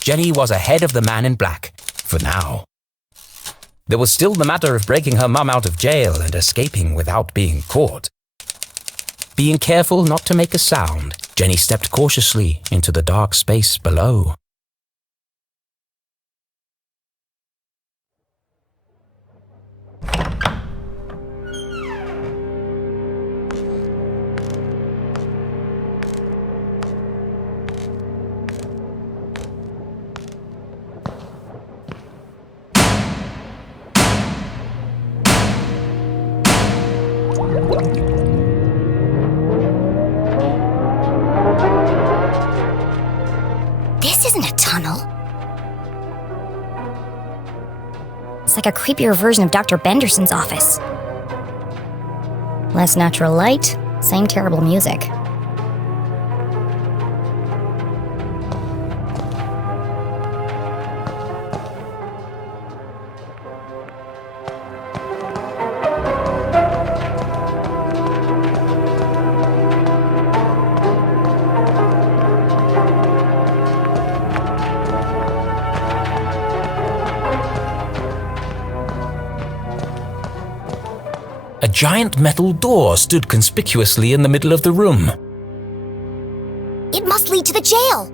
Jenny was ahead of the man in black, for now. There was still the matter of breaking her mum out of jail and escaping without being caught. Being careful not to make a sound, Jenny stepped cautiously into the dark space below. This isn't a tunnel. It's like a creepier version of Dr. Benderson's office. Less natural light, same terrible music. A giant metal door stood conspicuously in the middle of the room. It must lead to the jail.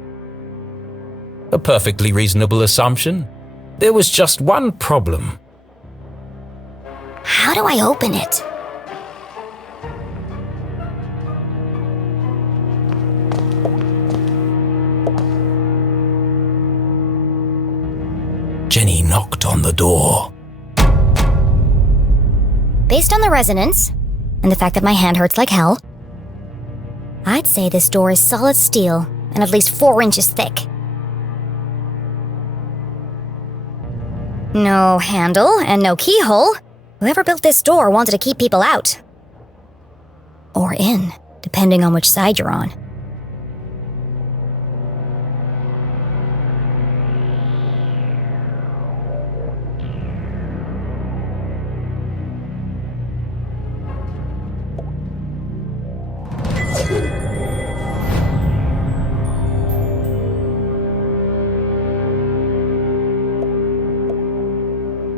A perfectly reasonable assumption. There was just one problem. How do I open it? Jenny knocked on the door. Based on the resonance, and the fact that my hand hurts like hell, I'd say this door is solid steel and at least 4 inches thick. No handle and no keyhole. Whoever built this door wanted to keep people out. Or in, depending on which side you're on.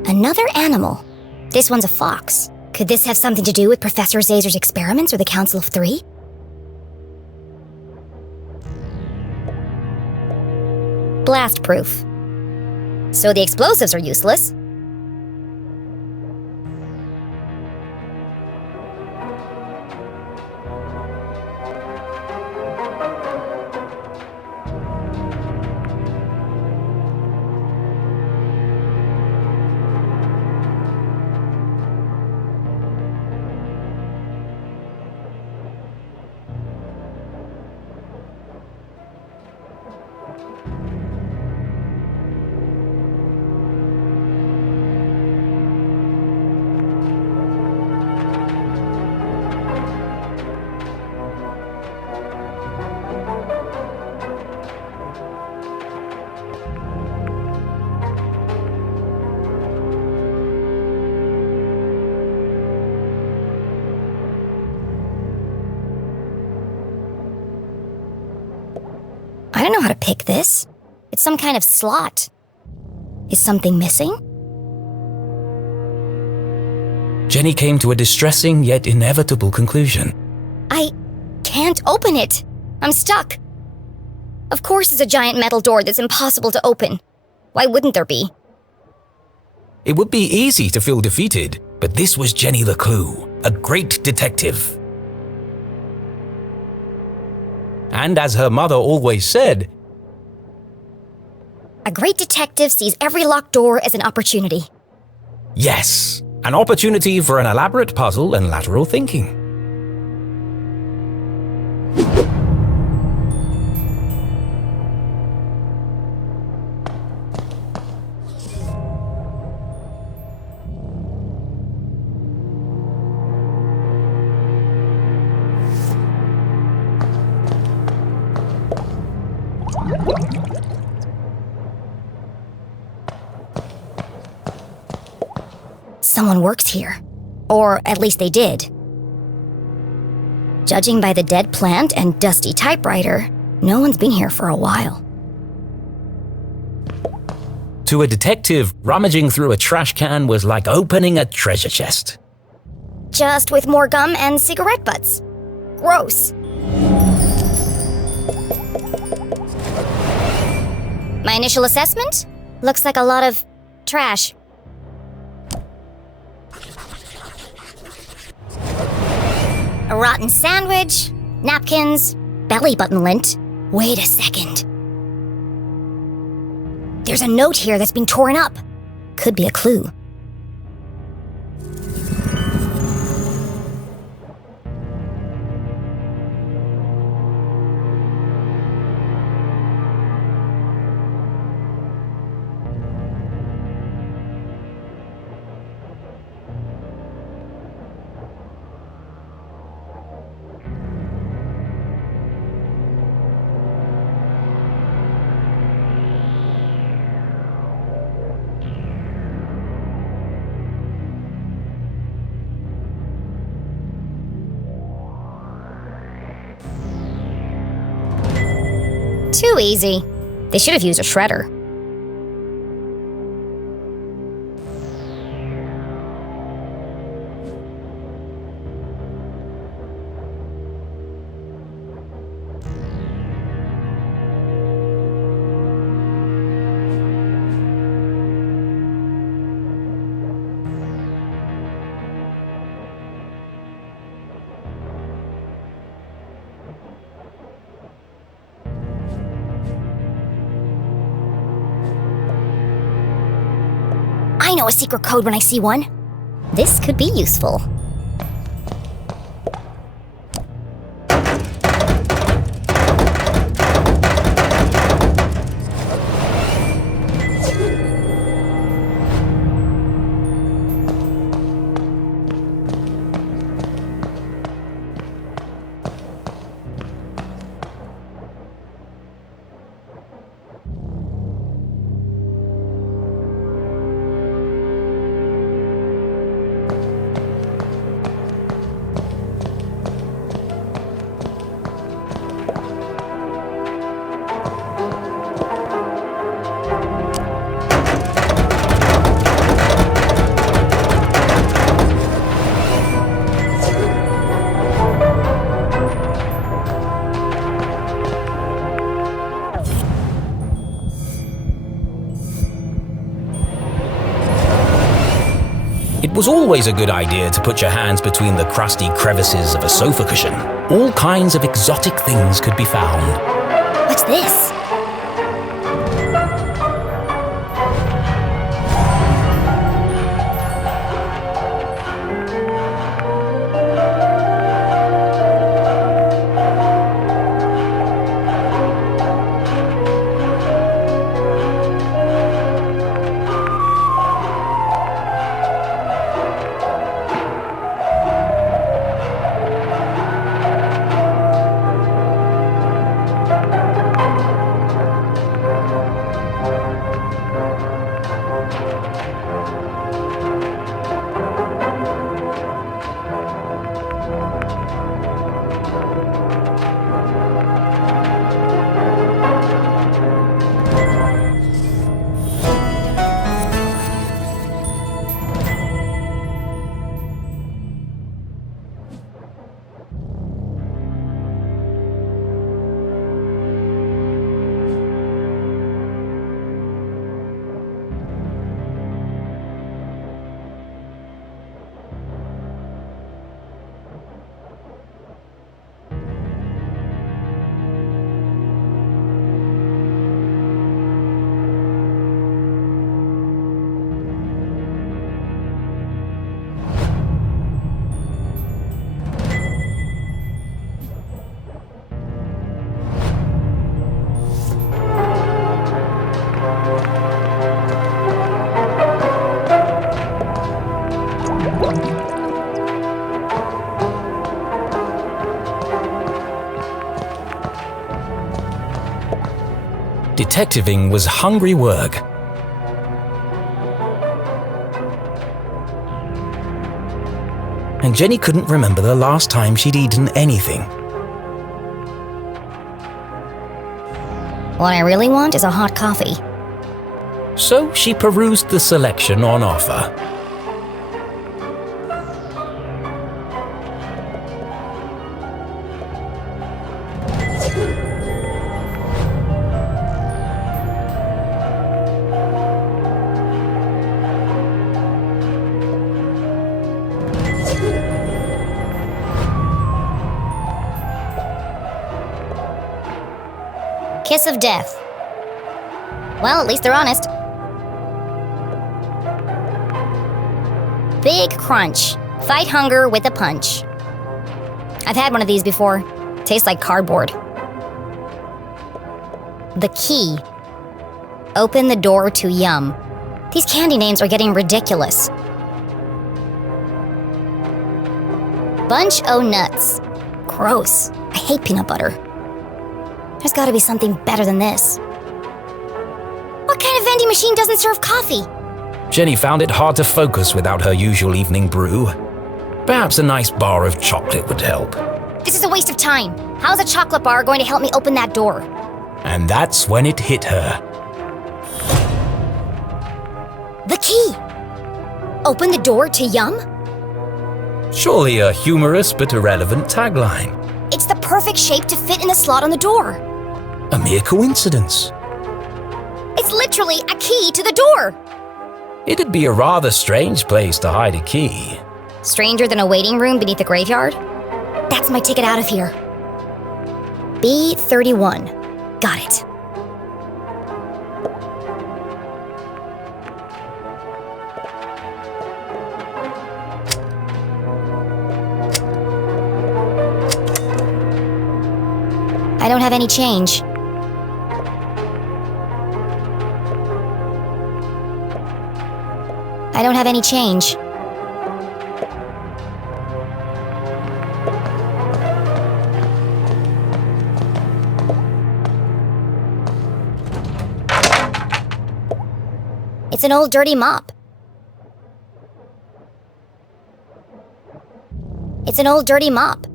Another animal. This one's a fox. Could this have something to do with Professor Zazer's experiments or the Council of Three? Blast-proof. So the explosives are useless. I don't know how to pick this. It's some kind of slot. Is something missing? Jenny came to a distressing yet inevitable conclusion. I can't open it. I'm stuck. Of course it's a giant metal door that's impossible to open. Why wouldn't there be? It would be easy to feel defeated, but this was Jenny LeClue, a great detective. And as her mother always said, a great detective sees every locked door as an opportunity. Yes, an opportunity for an elaborate puzzle and lateral thinking. Someone works here. Or at least they did. Judging by the dead plant and dusty typewriter, no one's been here for a while. To a detective, rummaging through a trash can was like opening a treasure chest. Just with more gum and cigarette butts. Gross. My initial assessment? Looks like a lot of trash. A rotten sandwich, napkins, belly button lint. Wait a second. There's a note here that's being torn up. Could be a clue. Too easy. They should have used a shredder. I know a secret code when I see one. This could be useful. It was always a good idea to put your hands between the crusty crevices of a sofa cushion. All kinds of exotic things could be found. What's this? Detectiving was hungry work. And Jenny couldn't remember the last time she'd eaten anything. What I really want is a hot coffee. So she perused the selection on offer. Kiss of death. Well, at least they're honest. Big crunch. Fight hunger with a punch. I've had one of these before. Tastes like cardboard. The key. Open the door to yum. These candy names are getting ridiculous. Bunch o' nuts. Gross. I hate peanut butter. There's gotta be something better than this. What kind of vending machine doesn't serve coffee? Jenny found it hard to focus without her usual evening brew. Perhaps a nice bar of chocolate would help. This is a waste of time. How's a chocolate bar going to help me open that door? And that's when it hit her. The key! Open the door to yum? Surely a humorous but irrelevant tagline. It's the perfect shape to fit in the slot on the door. A mere coincidence. It's literally a key to the door. It'd be a rather strange place to hide a key. Stranger than a waiting room beneath a graveyard? That's my ticket out of here. B31. Got it. I don't have any change. I don't have any change. It's an old dirty mop. It's an old dirty mop.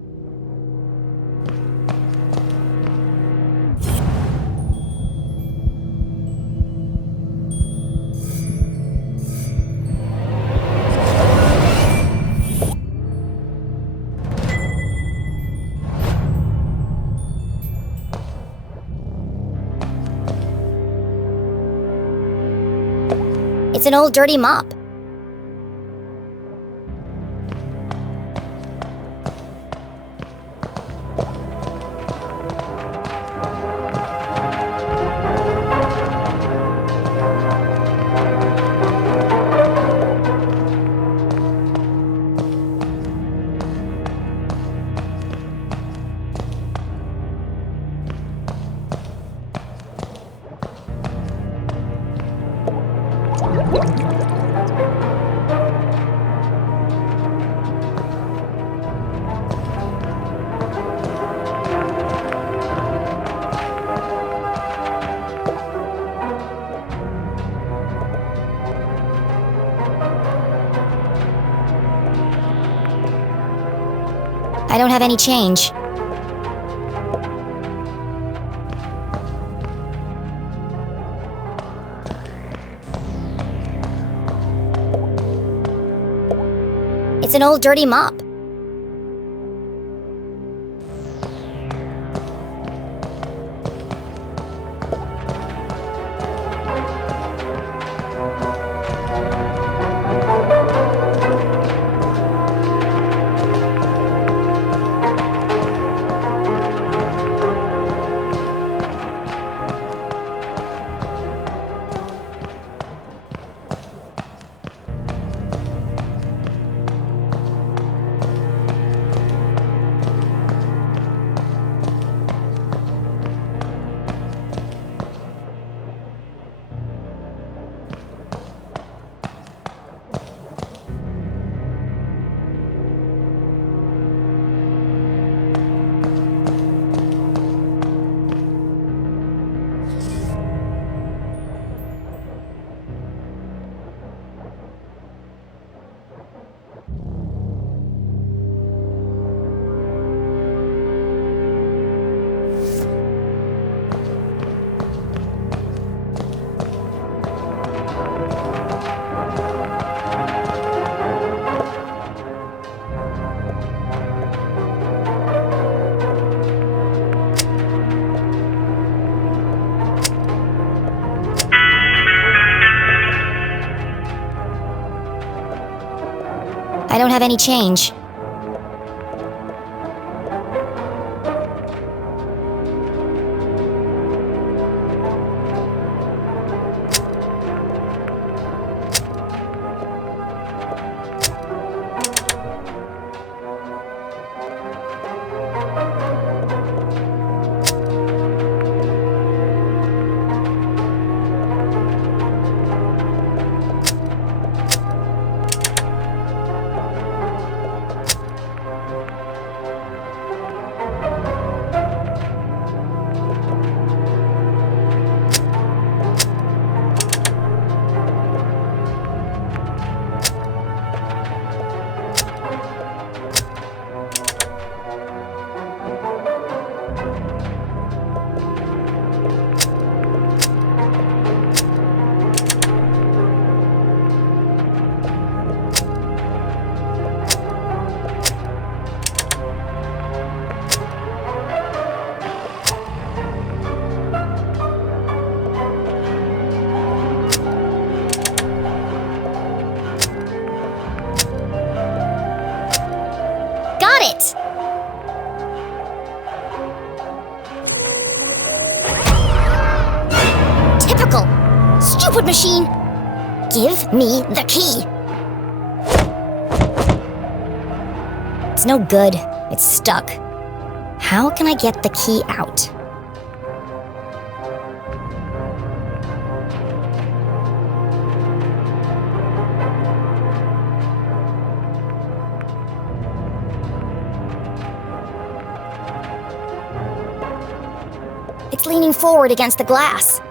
It's an old dirty mop. I don't have any change. It's an old dirty mop. don't have any change. Stupid machine! Give me the key! It's no good. It's stuck. How can I get the key out? It's leaning forward against the glass.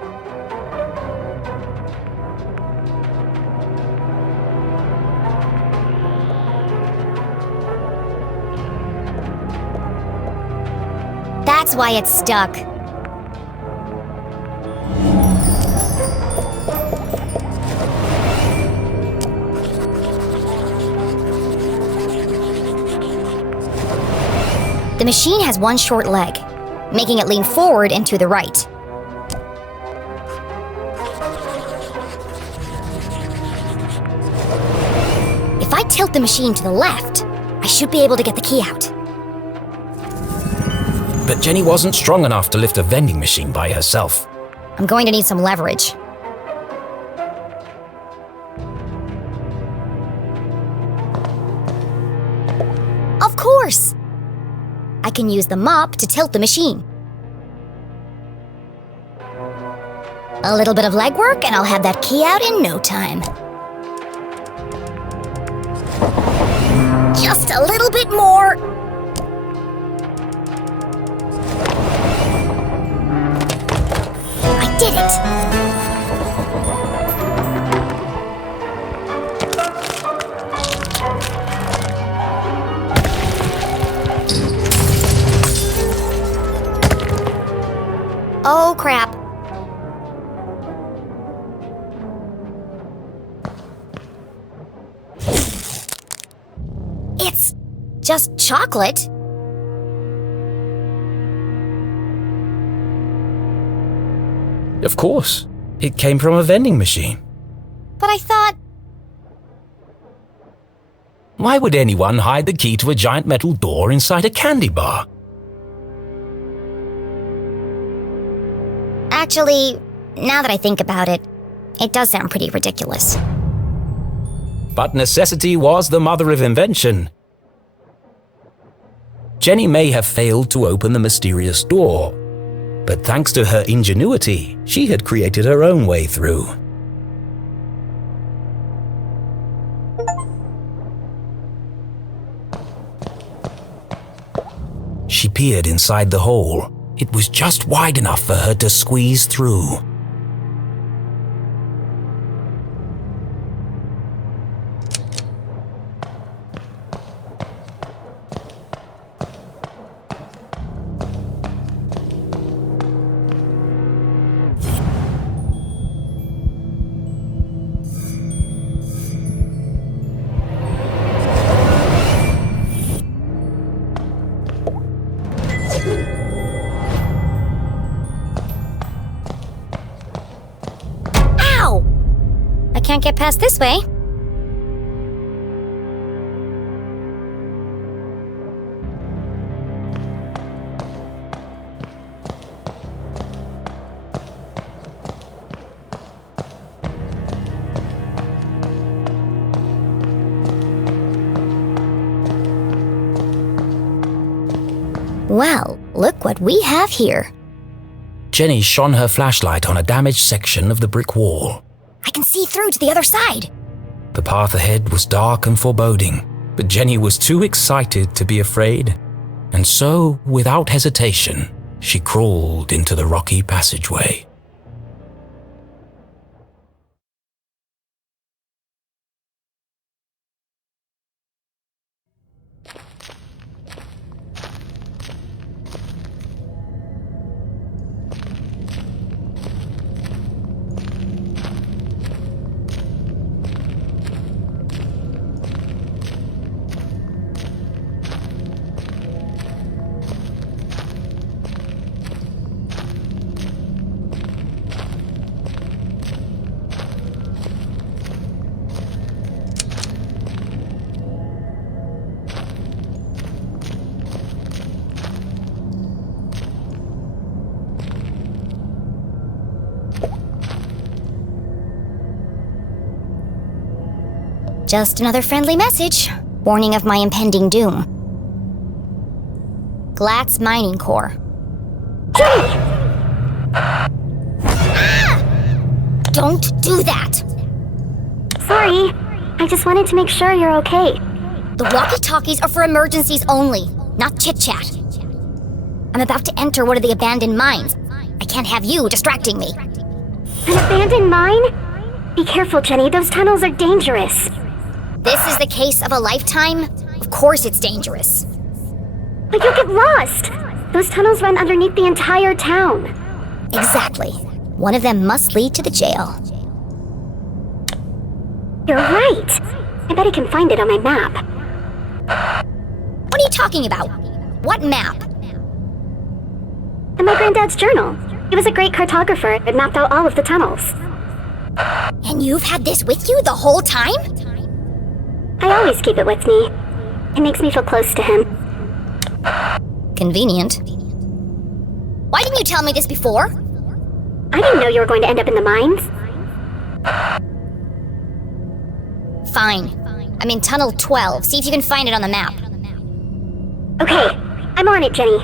That's why it's stuck. The machine has one short leg, making it lean forward and to the right. If I tilt the machine to the left, I should be able to get the key out. But Jenny wasn't strong enough to lift a vending machine by herself. I'm going to need some leverage. Of course! I can use the mop to tilt the machine. A little bit of legwork and I'll have that key out in no time. Just a little bit more. I did it! Oh, crap. It's just chocolate. Of course. It came from a vending machine. But I thought... Why would anyone hide the key to a giant metal door inside a candy bar? Actually, now that I think about it, it does sound pretty ridiculous. But necessity was the mother of invention. Jenny may have failed to open the mysterious door, but thanks to her ingenuity, she had created her own way through. She peered inside the hole. It was just wide enough for her to squeeze through. Can't get past this way. Well, look what we have here. Jenny shone her flashlight on a damaged section of the brick wall. I can see through to the other side. The path ahead was dark and foreboding, but Jenny was too excited to be afraid. And so, without hesitation, she crawled into the rocky passageway. Just another friendly message, warning of my impending doom. Glatz Mining Core. Ah! Don't do that! Sorry, I just wanted to make sure you're okay. The walkie-talkies are for emergencies only, not chit-chat. I'm about to enter one of the abandoned mines. I can't have you distracting me. An abandoned mine? Be careful, Jenny, those tunnels are dangerous. This is the case of a lifetime? Of course it's dangerous. But you'll get lost! Those tunnels run underneath the entire town. Exactly. One of them must lead to the jail. You're right. I bet I can find it on my map. What are you talking about? What map? In my granddad's journal. He was a great cartographer and mapped out all of the tunnels. And you've had this with you the whole time? I always keep it with me. It makes me feel close to him. Convenient. Why didn't you tell me this before? I didn't know you were going to end up in the mines. Fine. I'm in Tunnel 12. See if you can find it on the map. Okay, I'm on it, Jenny.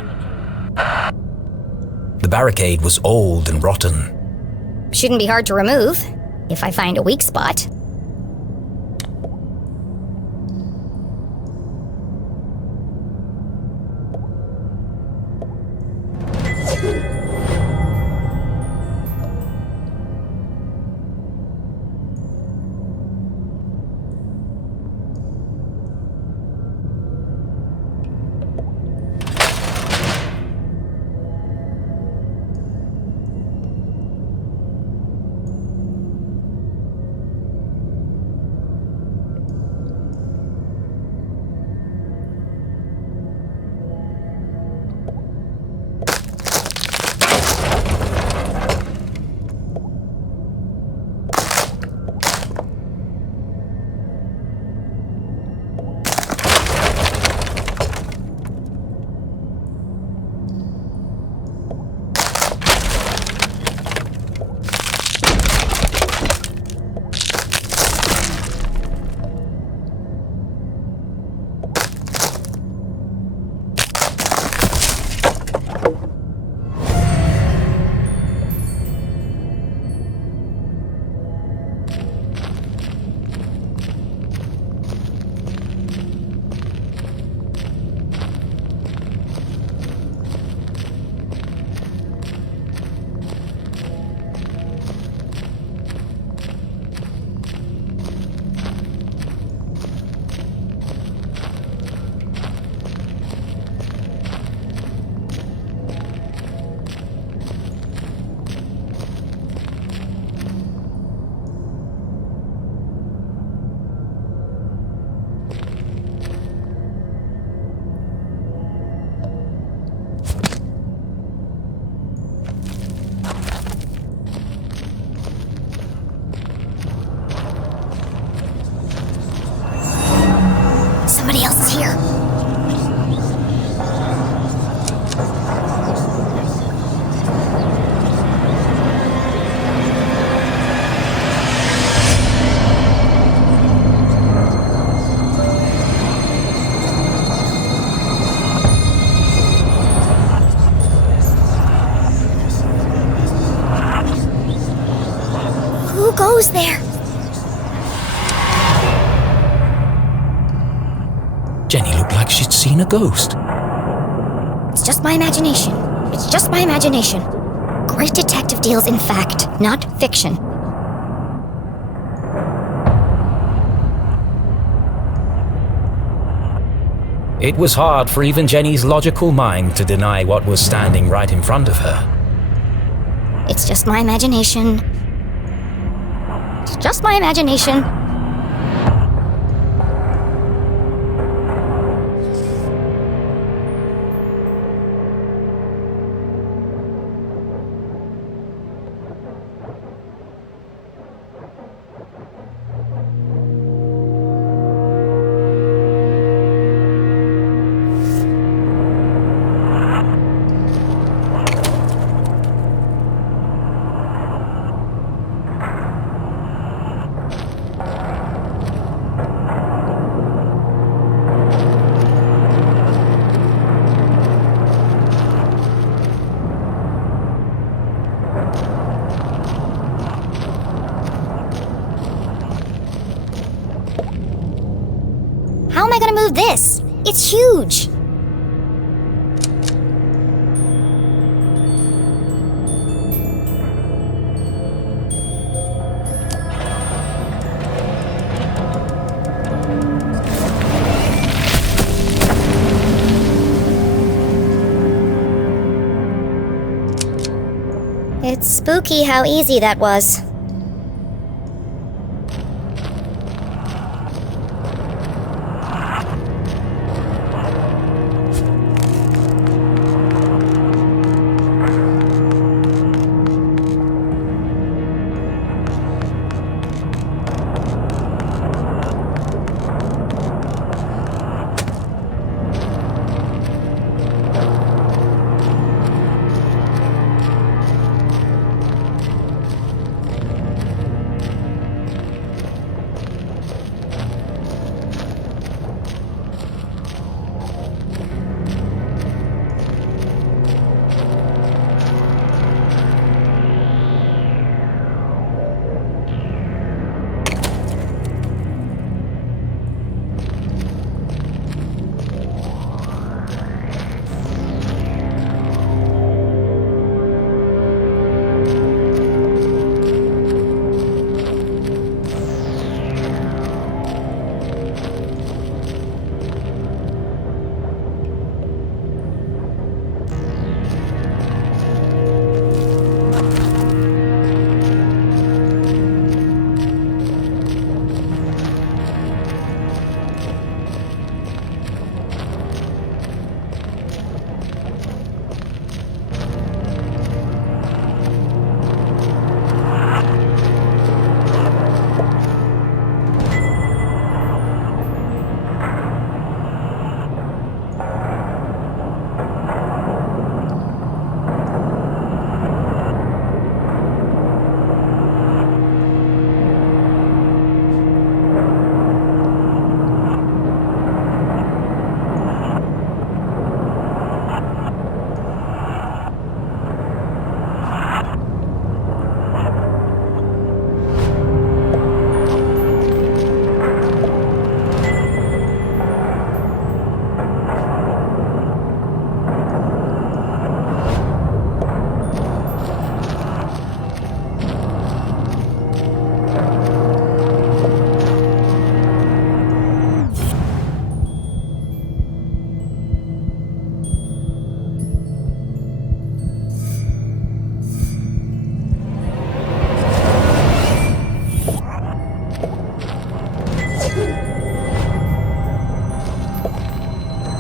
The barricade was old and rotten. Shouldn't be hard to remove, if I find a weak spot. Who's there? Jenny looked like she'd seen a ghost. It's just my imagination. It's just my imagination. Great detective deals in fact, not fiction. It was hard for even Jenny's logical mind to deny what was standing right in front of her. It's just my imagination. It's just my imagination. How am I gonna move this? It's huge! It's spooky how easy that was.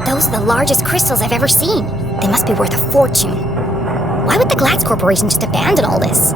Those are the largest crystals I've ever seen. They must be worth a fortune. Why would the Glatz Corporation just abandon all this?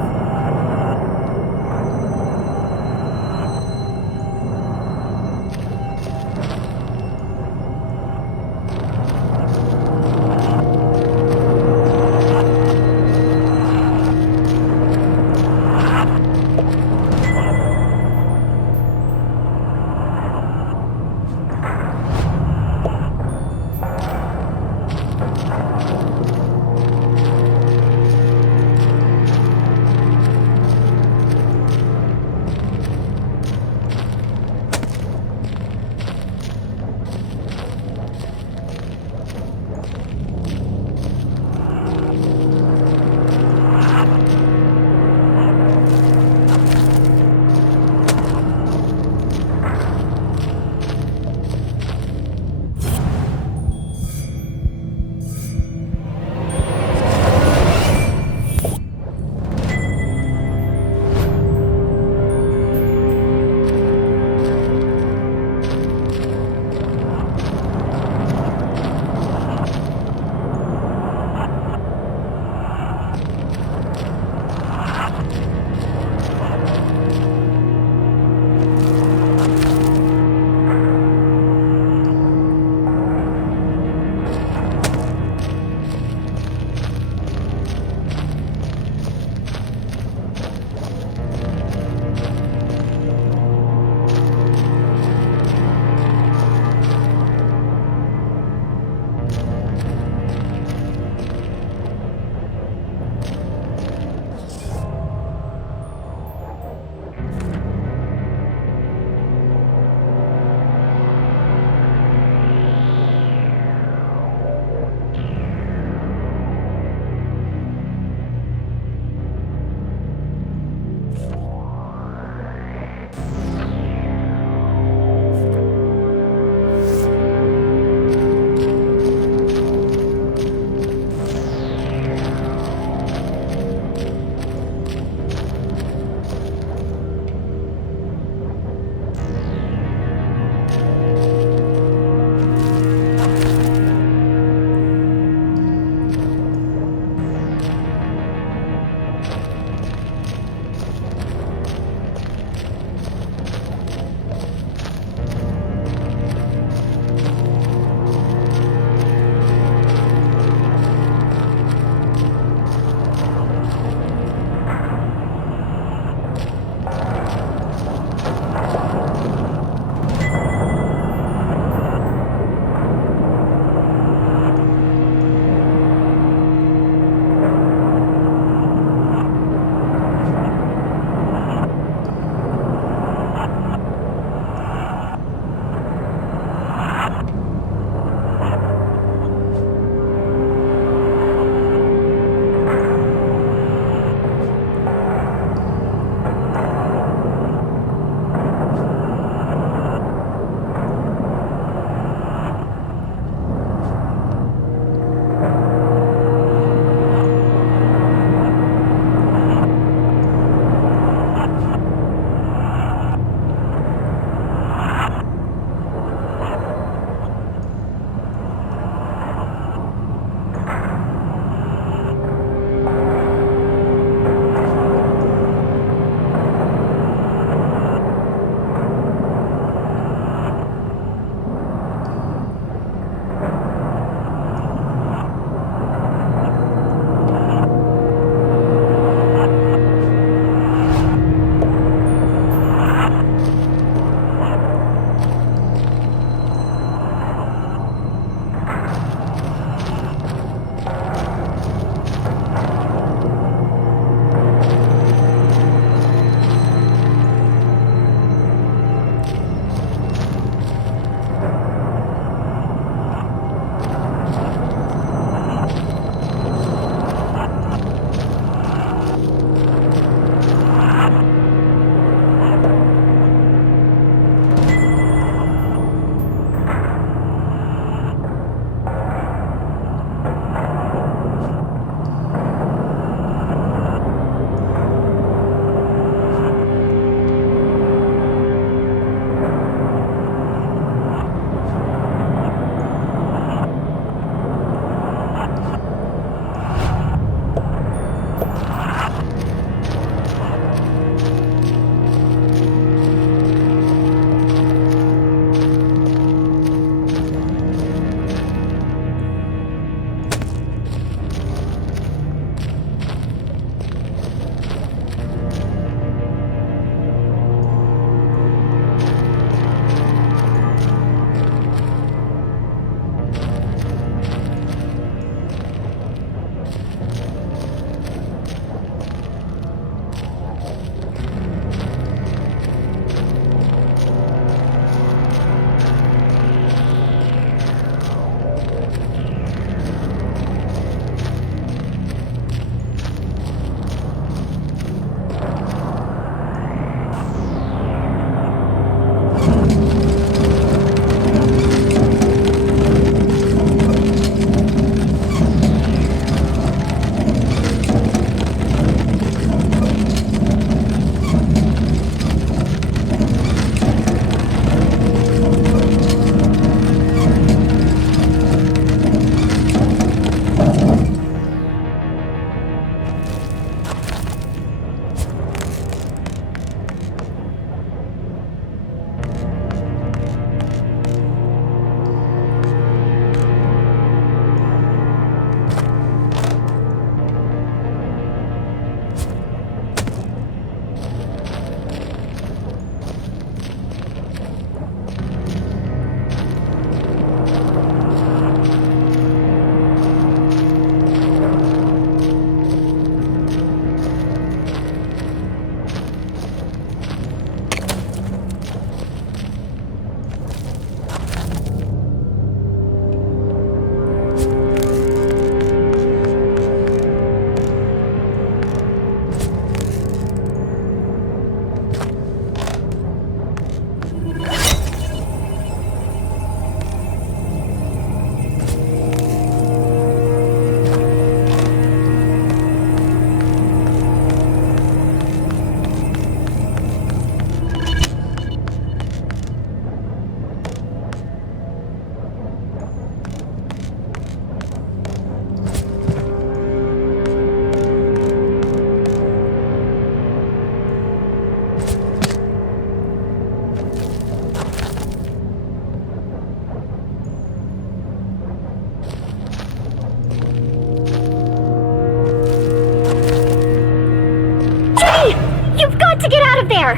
there!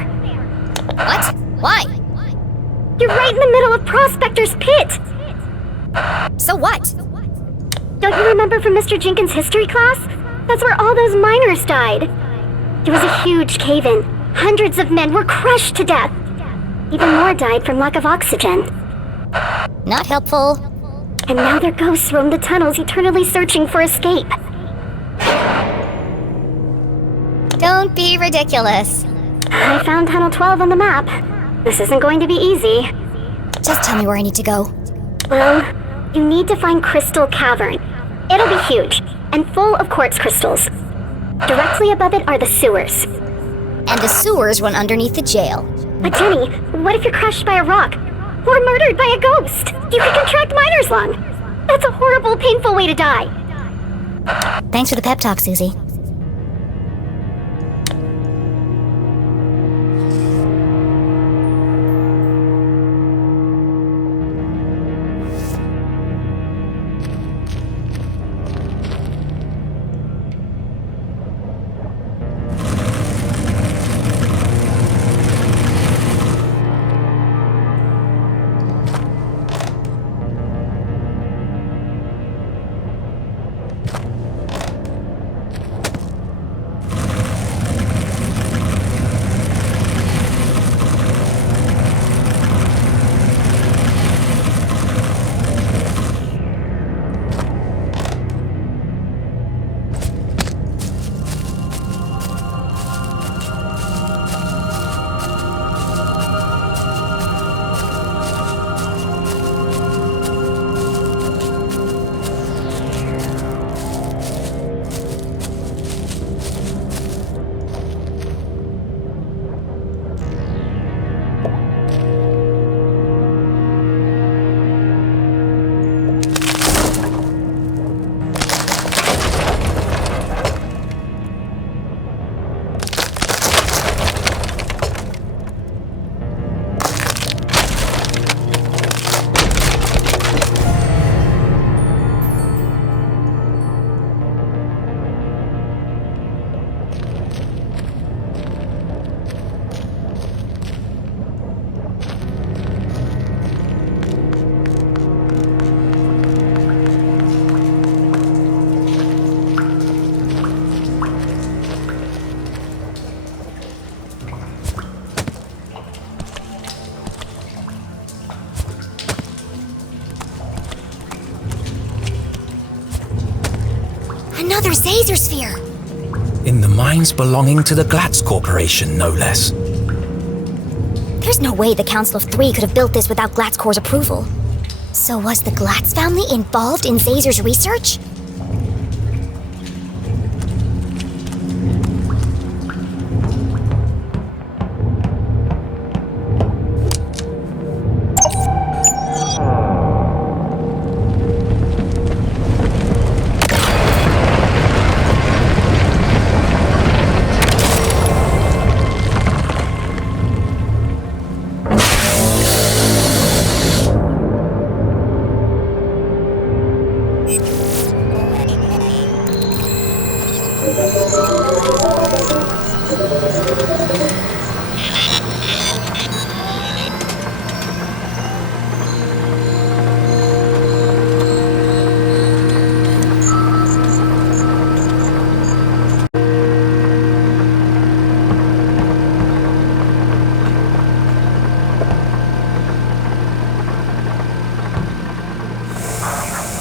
What? Why? You're right in the middle of Prospector's Pit! So what? Don't you remember from Mr. Jenkins' history class? That's where all those miners died. It was a huge cave-in. Hundreds of men were crushed to death. Even more died from lack of oxygen. Not helpful. And now their ghosts roam the tunnels, eternally searching for escape. Don't be ridiculous. I found Tunnel 12 on the map. This isn't going to be easy. Just tell me where I need to go. Well, you need to find Crystal Cavern. It'll be huge, and full of quartz crystals. Directly above it are the sewers. And the sewers run underneath the jail. But Jenny, what if you're crushed by a rock? Or murdered by a ghost? You could contract miner's lung. That's a horrible, painful way to die. Thanks for the pep talk, Susie. Another Zazer sphere! In the mines belonging to the Glatz Corporation, no less. There's no way the Council of Three could have built this without Glatz Corps' approval. So was the Glatz family involved in Zazer's research?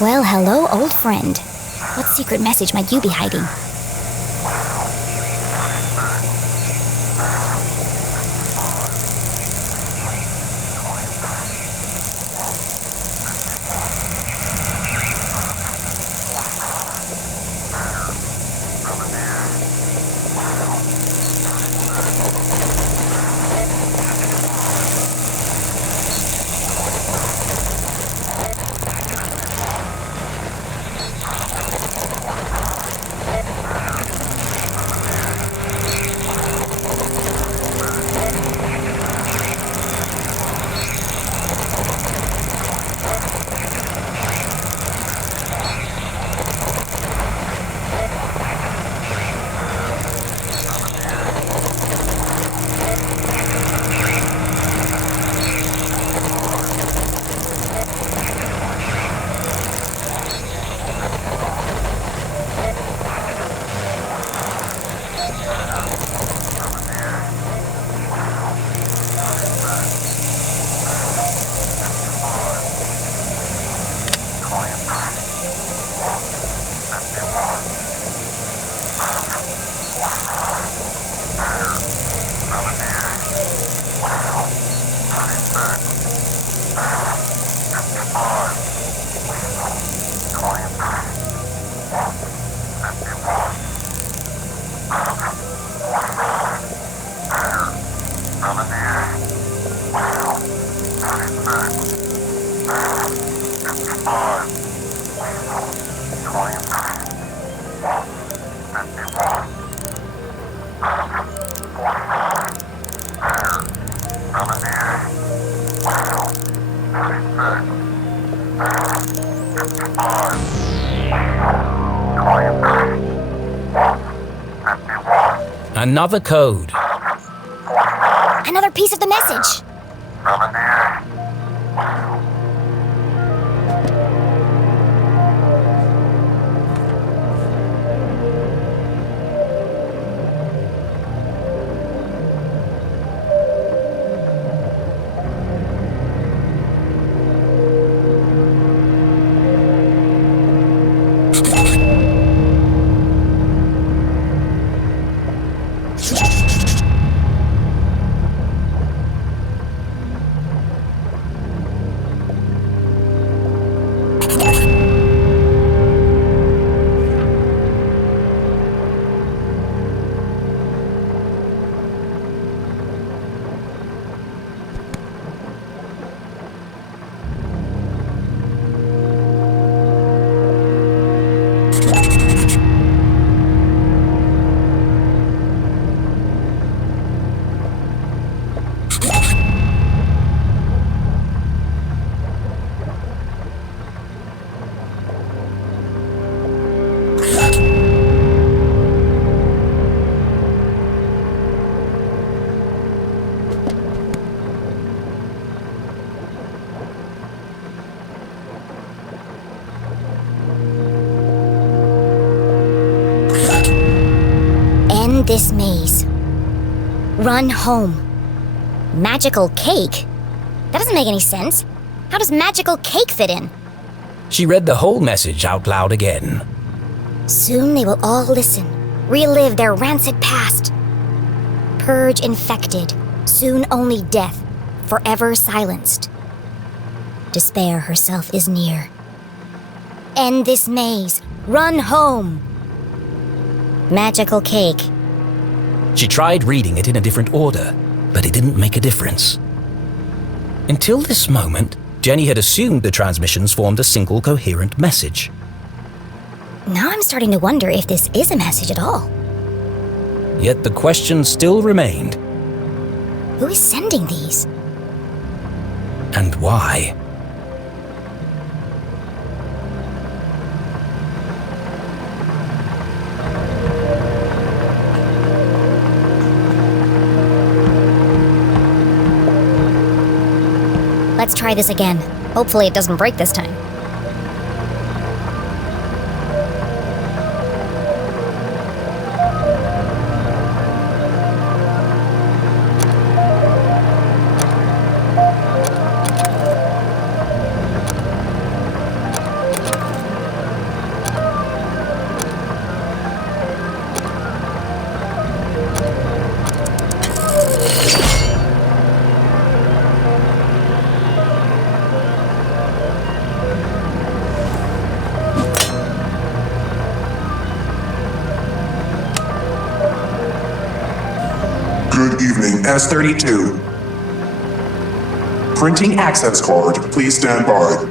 Well, hello, old friend. What secret message might you be hiding? Another code. Another piece of the message. This maze. Run home. Magical cake? That doesn't make any sense. How does magical cake fit in? She read the whole message out loud again. Soon they will all listen, relive their rancid past. Purge infected, soon only death, forever silenced. Despair herself is near. End this maze. Run home. Magical cake. She tried reading it in a different order, but it didn't make a difference. Until this moment, Jenny had assumed the transmissions formed a single coherent message. Now I'm starting to wonder if this is a message at all. Yet the question still remained. Who is sending these? And why? Let's try this again. Hopefully it doesn't break this time. Good evening, S32. Printing access card, please stand by.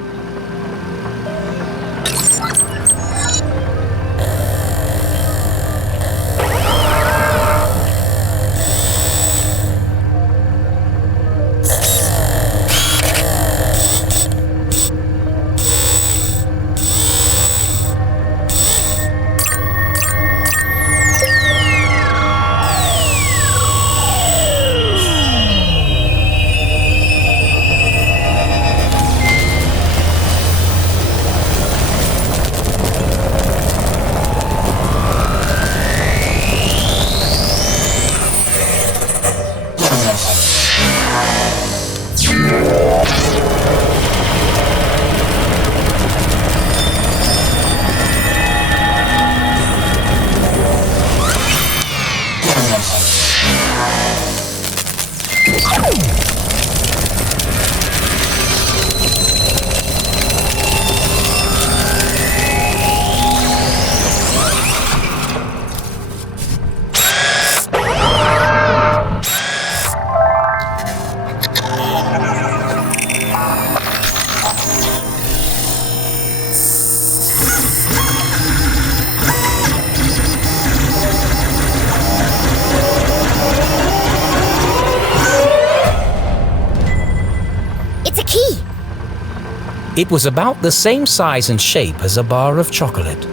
It was about the same size and shape as a bar of chocolate.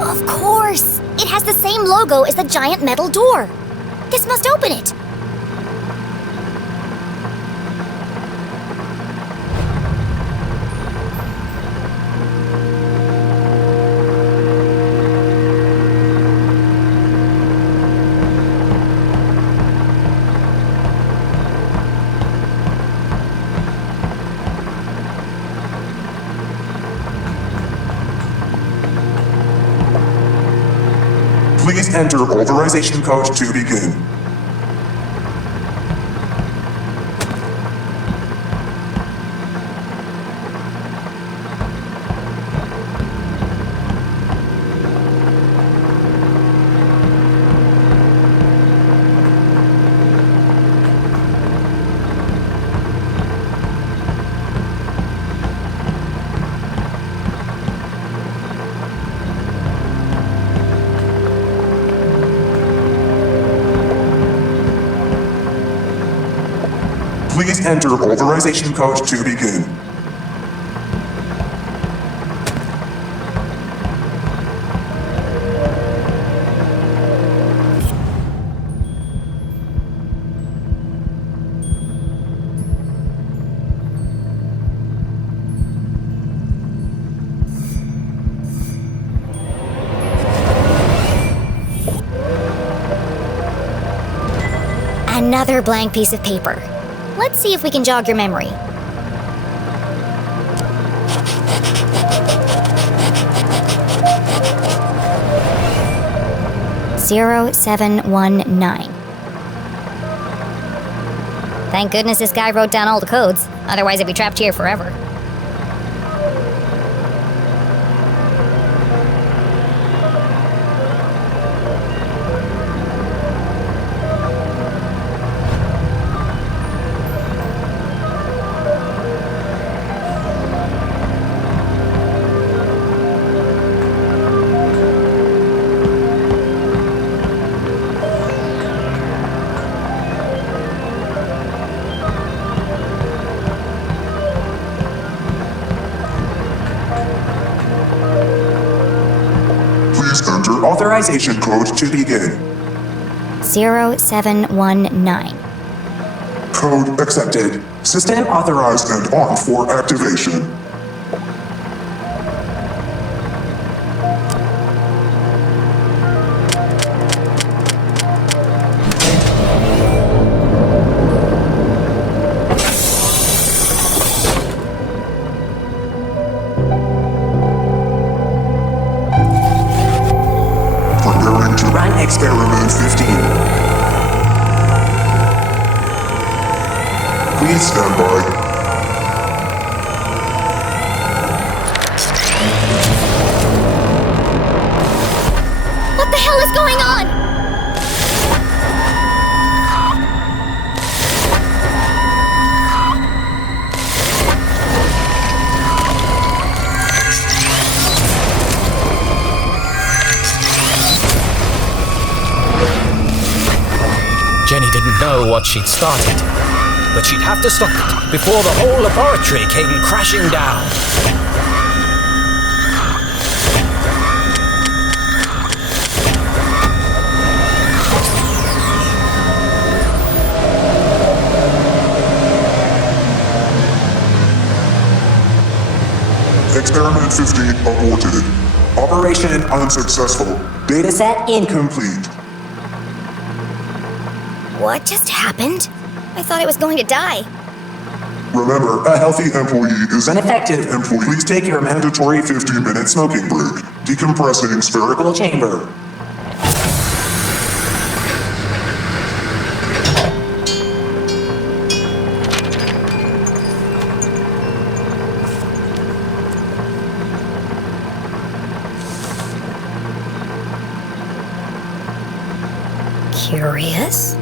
Of course! It has the same logo as the giant metal door. This must open it. Please enter authorization code to begin. Please enter authorization code to begin. Another blank piece of paper. Let's see if we can jog your memory. "0719. Thank goodness this guy wrote down all the codes. Otherwise I'd be trapped here forever. Please enter authorization code to begin. 0719. Code accepted. System authorized and on for activation. Preparing to run experiment 15. Please stand by. What the hell is going on? Jenny didn't know what she'd started, but she'd have to stop it before the whole laboratory came crashing down. Experiment 15 aborted. Operation unsuccessful. Dataset incomplete. What just happened? I thought I was going to die. Remember, a healthy employee is an effective employee. Please take your mandatory 15-minute smoking break. Decompressing spherical chamber. Curious?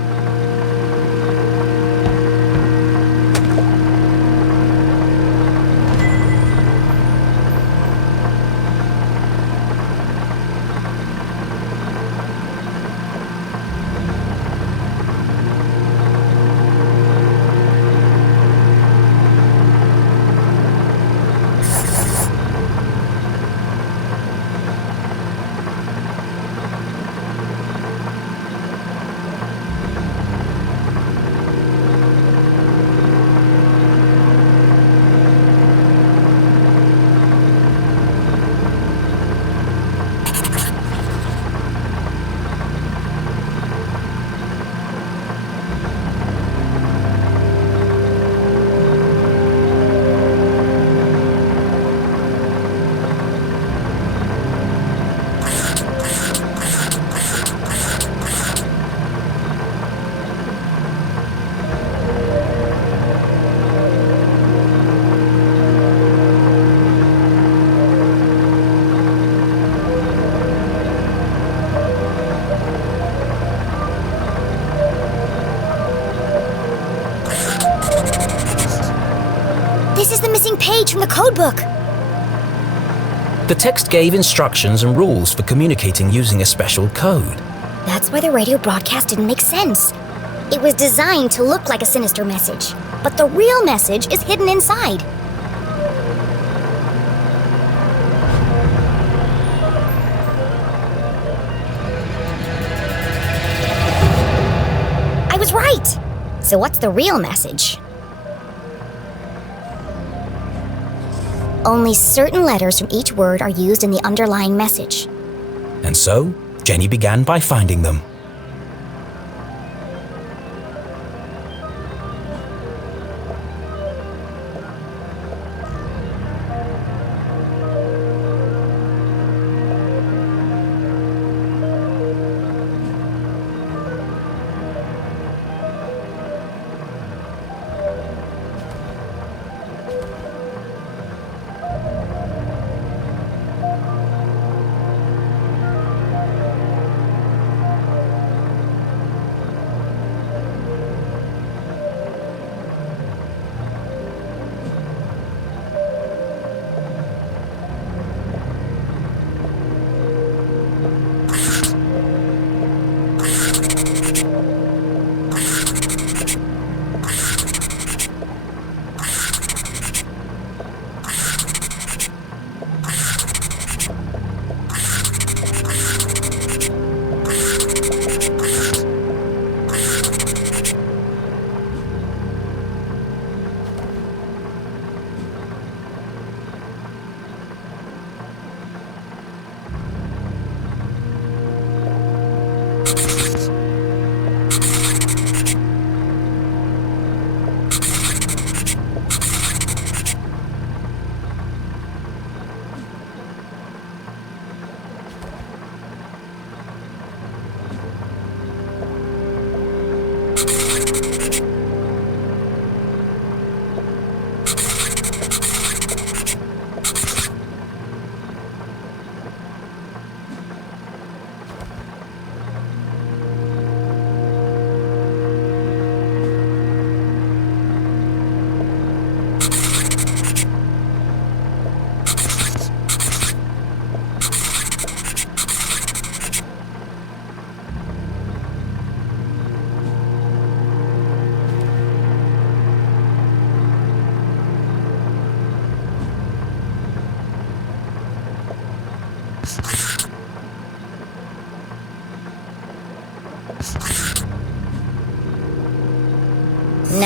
from the codebook. The text gave instructions and rules for communicating using a special code. That's why the radio broadcast didn't make sense. It was designed to look like a sinister message, but the real message is hidden inside. I was right! So what's the real message? Only certain letters from each word are used in the underlying message. And so, Jenny began by finding them.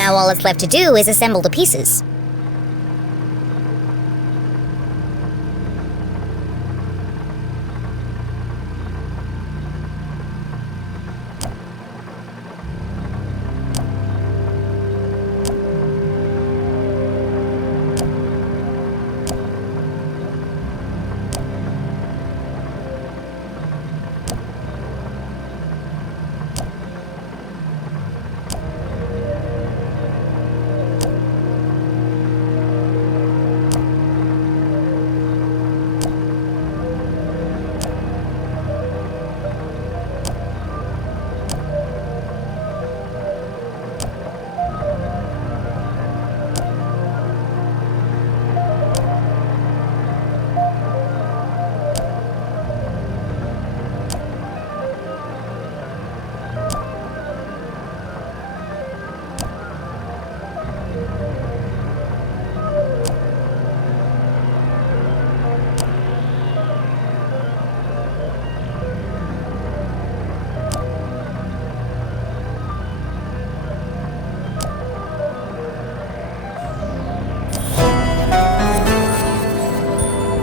Now all that's left to do is assemble the pieces.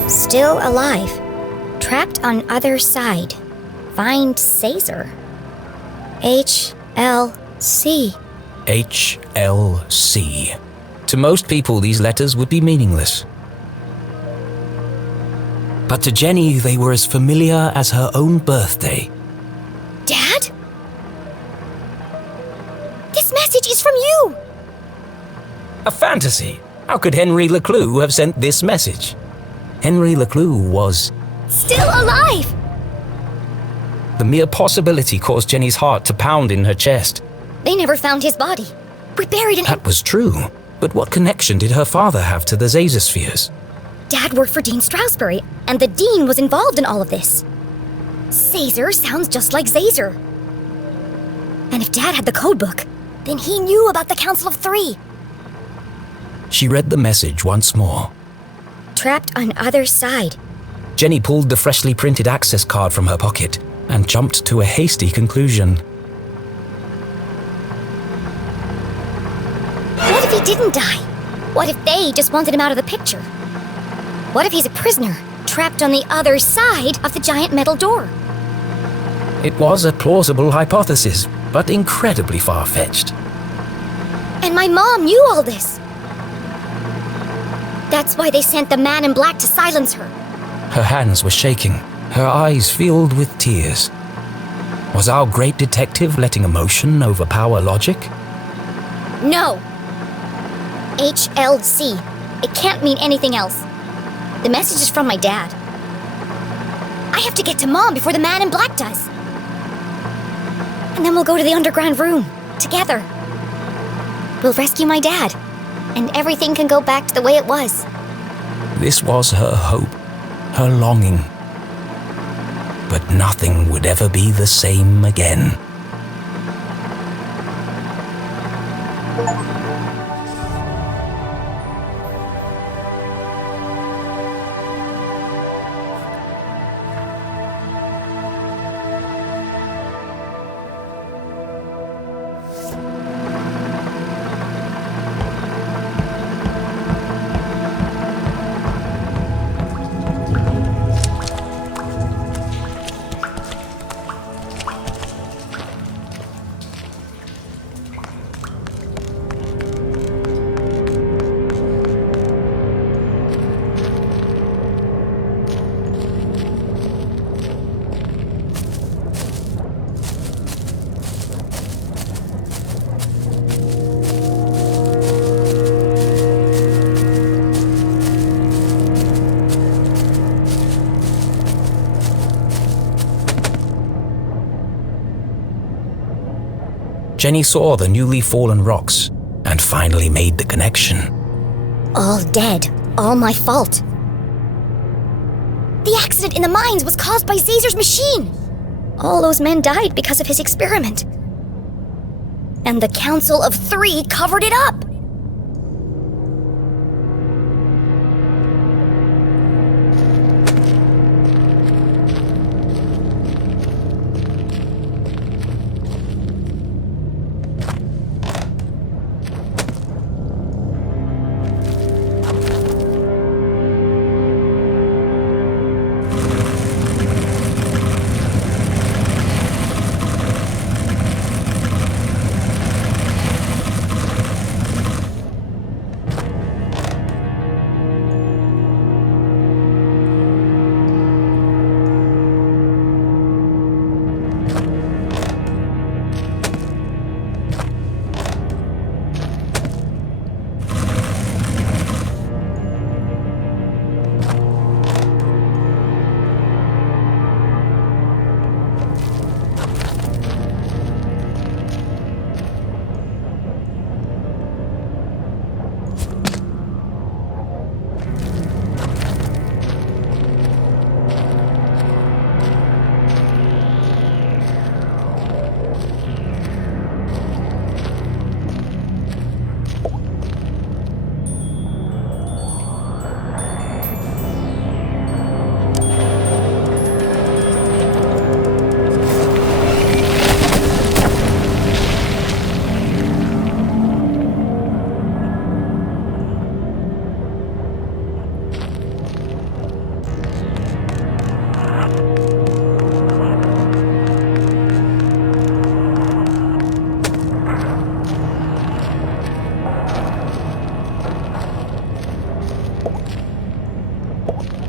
Still alive. Trapped on other side. Find Caesar. HLC. HLC. To most people, these letters would be meaningless. But to Jenny, they were as familiar as her own birthday. Dad? This message is from you! A fantasy. How could Henry LeClue have sent this message? Henry LeClue was still alive! The mere possibility caused Jenny's heart to pound in her chest. They never found his body. We buried him. That was true. But what connection did her father have to the Zazer-spheres? Dad worked for Dean Strasberry, and the Dean was involved in all of this. Zazer sounds just like Zazer. And if Dad had the codebook, then he knew about the Council of Three. She read the message once more. Trapped on other side. Jenny pulled the freshly printed access card from her pocket and jumped to a hasty conclusion. What if he didn't die? What if they just wanted him out of the picture? What if he's a prisoner, trapped on the other side of the giant metal door? It was a plausible hypothesis, but incredibly far-fetched. And my mom knew all this. That's why they sent the man in black to silence her. Her hands were shaking, her eyes filled with tears. Was our great detective letting emotion overpower logic? No. HLC. It can't mean anything else. The message is from my dad. I have to get to Mom before the man in black does. And then we'll go to the underground room, together. We'll rescue my dad, and everything can go back to the way it was. This was her hope, her longing. But nothing would ever be the same again. Jenny saw the newly fallen rocks and finally made the connection. All dead. All my fault. The accident in the mines was caused by Zazer's machine. All those men died because of his experiment. And the Council of Three covered it up.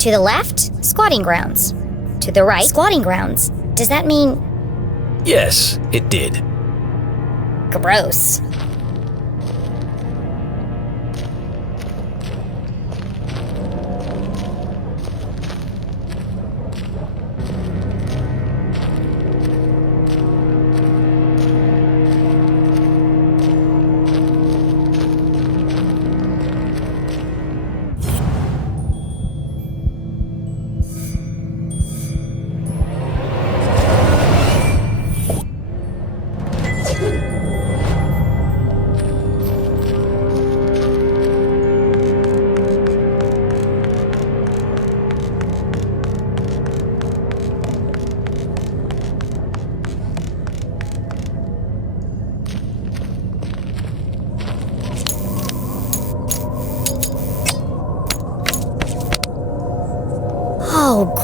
To the left, squatting grounds. To the right, squatting grounds. Does that mean... Yes, it did. gross?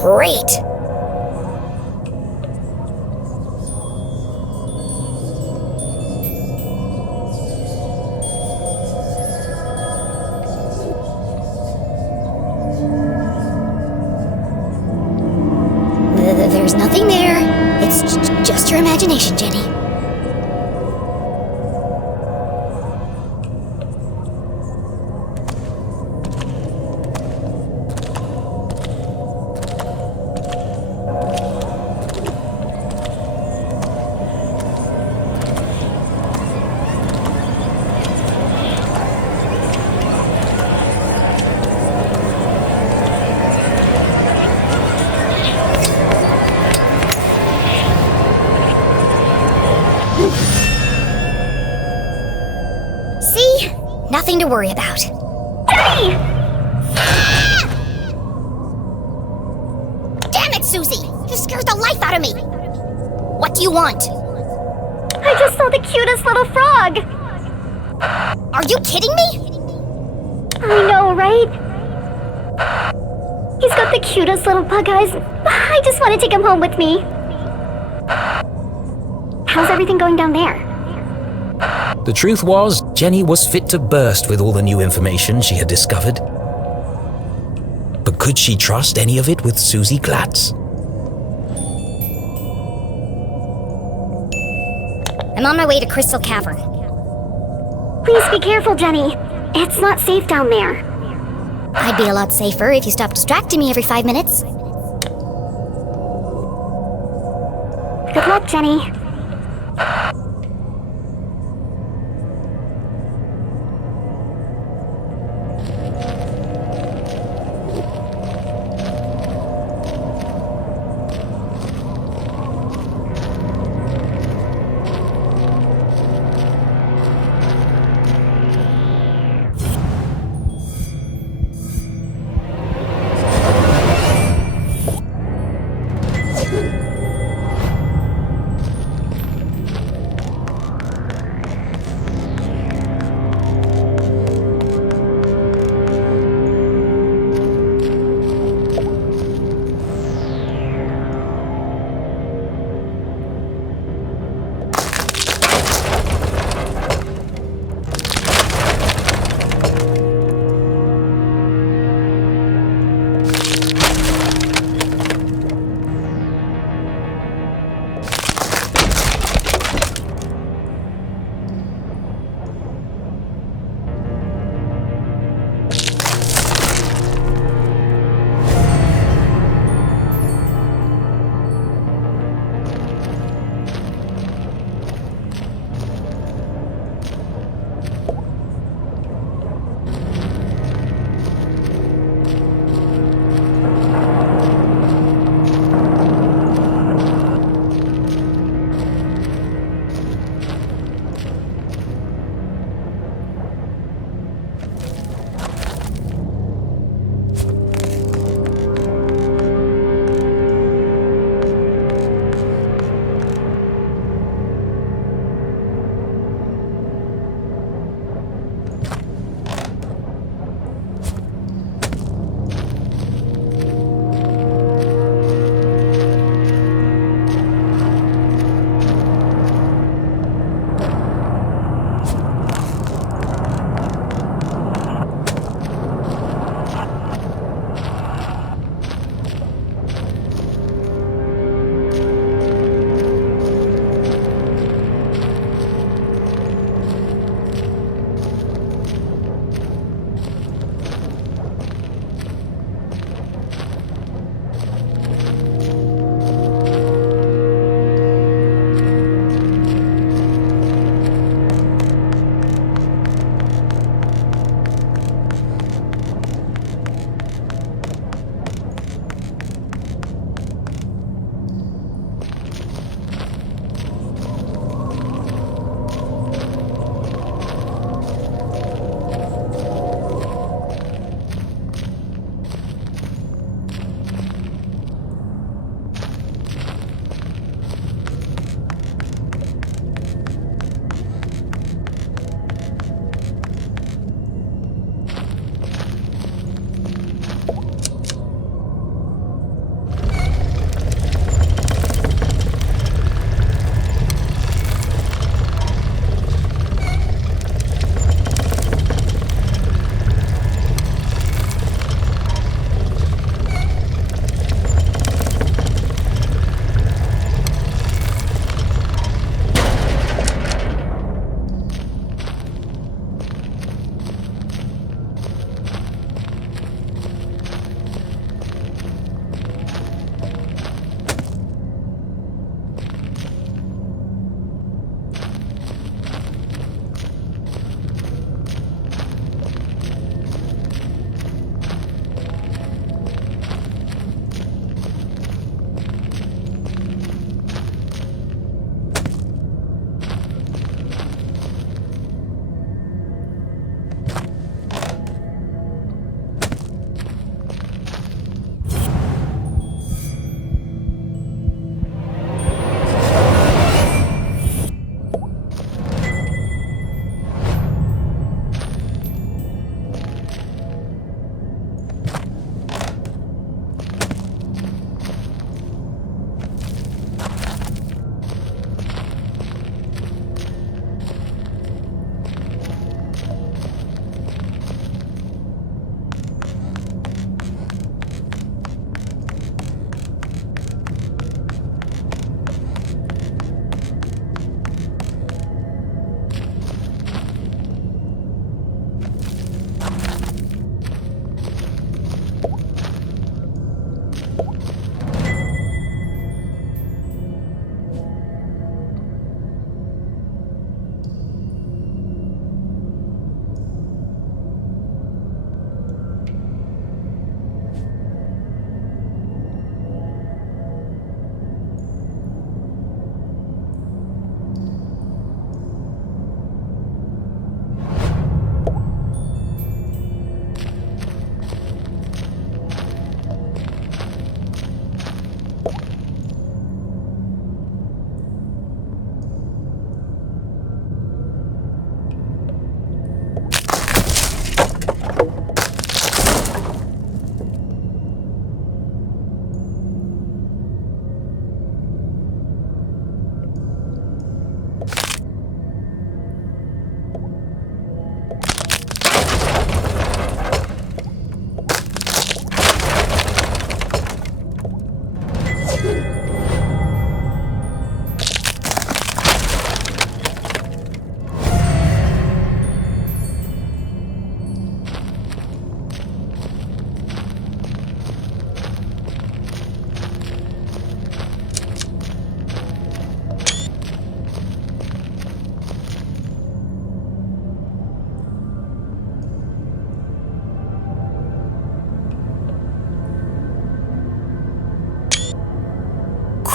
Great! There's nothing there. It's just your imagination, Jenny. See? Nothing to worry about. Jenny! Damn it, Susie! You scared the life out of me! What do you want? I just saw the cutest little frog! Are you kidding me? I know, right? He's got the cutest little bug eyes. I just want to take him home with me. How's everything going down there? The truth was, Jenny was fit to burst with all the new information she had discovered. But could she trust any of it with Susie Glatz? I'm on my way to Crystal Cavern. Please be careful, Jenny. It's not safe down there. I'd be a lot safer if you stopped distracting me every 5 minutes. Good luck, Jenny.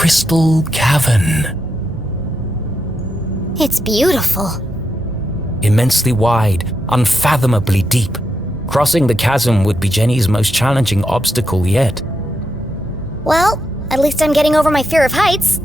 crystal cavern. It's beautiful. Immensely wide, unfathomably deep. Crossing the chasm would be Jenny's most challenging obstacle yet. Well, at least I'm getting over my fear of heights.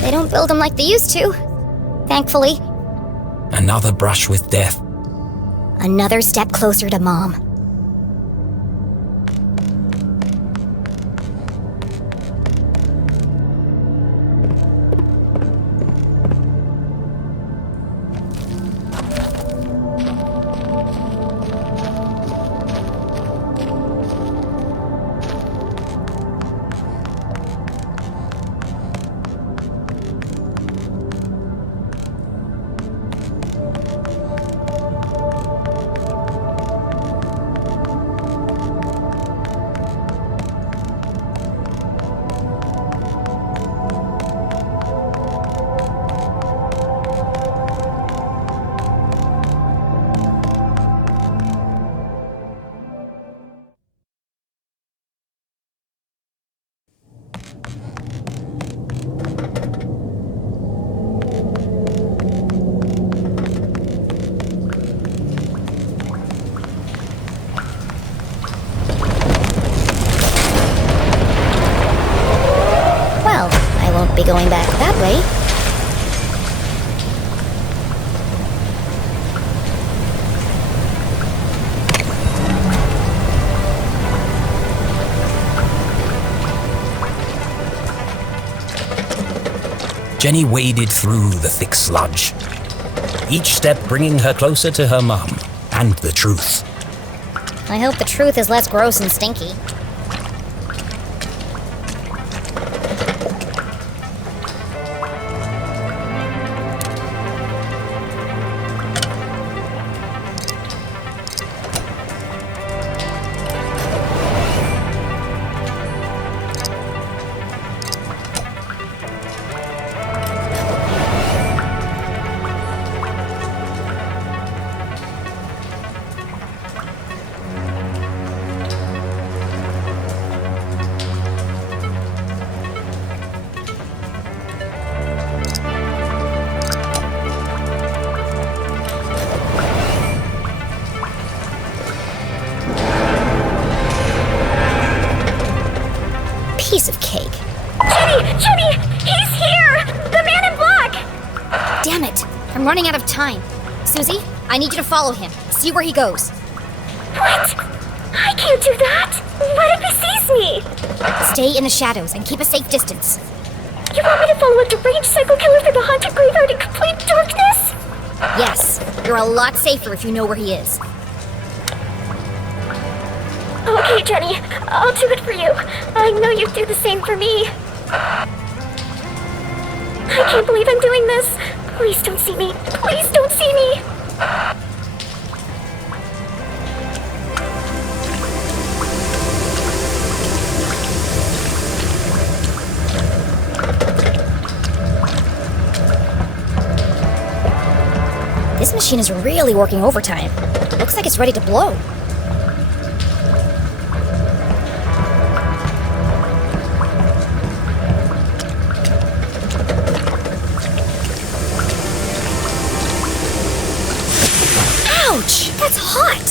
They don't build them like they used to, thankfully. Another brush with death. Another step closer to Mom. Be going back that way. Jenny waded through the thick sludge, each step bringing her closer to her mum and the truth. I hope the truth is less gross and stinky. Piece of cake. Jenny! He's here! The man in black! Damn it! I'm running out of time. Susie, I need you to follow him. See where he goes. What? I can't do that! What if he sees me? Stay in the shadows and keep a safe distance. You want me to follow a deranged psycho killer through the haunted graveyard in complete darkness? Yes, you're a lot safer if you know where he is. Okay, Jenny, I'll do it for you. I know you'd do the same for me. I can't believe I'm doing this. Please don't see me. Please don't see me. machine is really working overtime. Looks like it's ready to blow. Ouch! That's hot!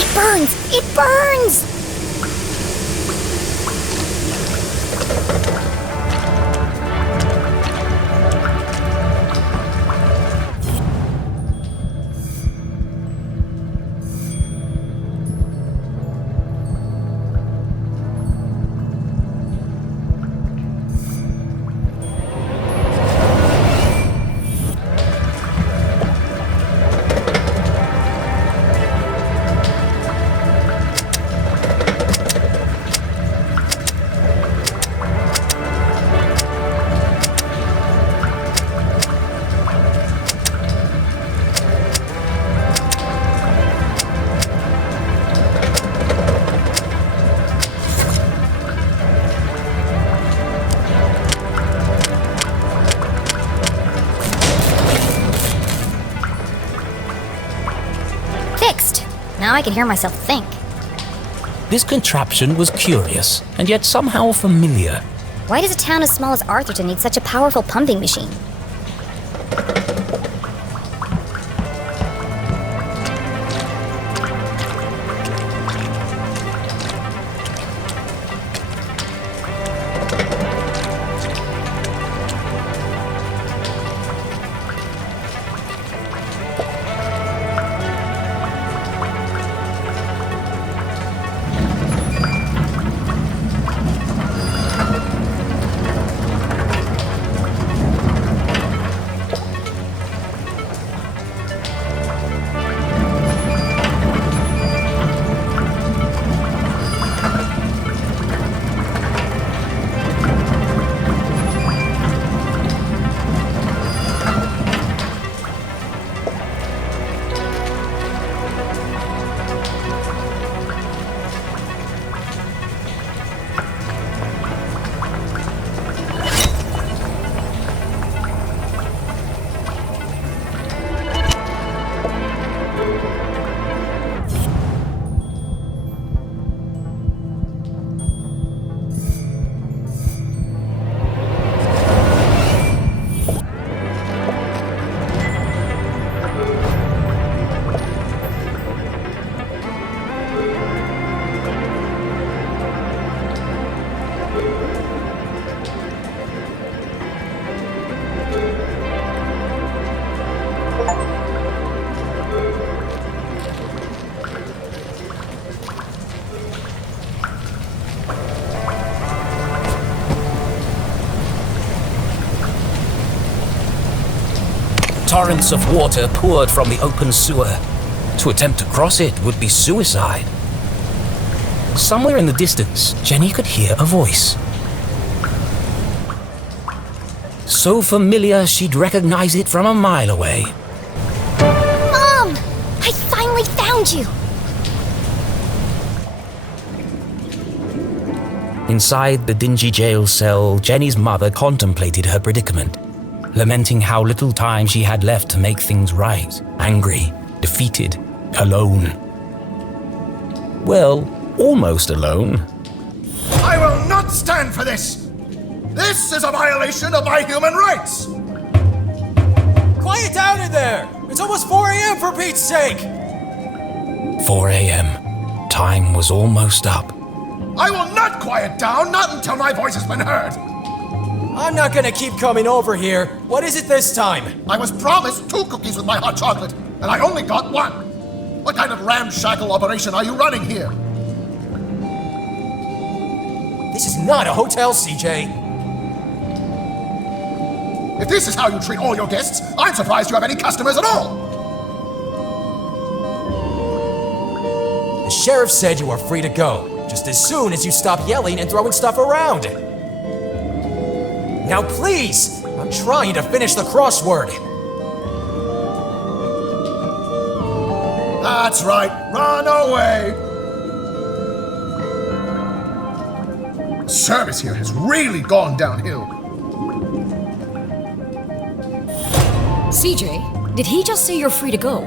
It burns! It burns! Now I can hear myself think. This contraption was curious, and yet somehow familiar. Why does a town as small as Arthurton need such a powerful pumping machine? Torrents of water poured from the open sewer. To attempt to cross it would be suicide. Somewhere in the distance, Jenny could hear a voice. So familiar she'd recognize it from a mile away. Mom! I finally found you! Inside the dingy jail cell, Jenny's mother contemplated her predicament, lamenting how little time she had left to make things right, angry, defeated, alone. Well, almost alone. I will not stand for this! This is a violation of my human rights! Quiet down in there! It's almost 4 a.m. for Pete's sake! 4 a.m. Time was almost up. I will not quiet down, not until my voice has been heard! I'm not gonna keep coming over here. What is it this time? I was promised 2 cookies with my hot chocolate, and I only got 1. What kind of ramshackle operation are you running here? This is not a hotel, CJ. If this is how you treat all your guests, I'm surprised you have any customers at all! The sheriff said you are free to go, just as soon as you stop yelling and throwing stuff around. Now please, I'm trying to finish the crossword. That's right, run away! Service here has really gone downhill. CJ, did he just say you're free to go?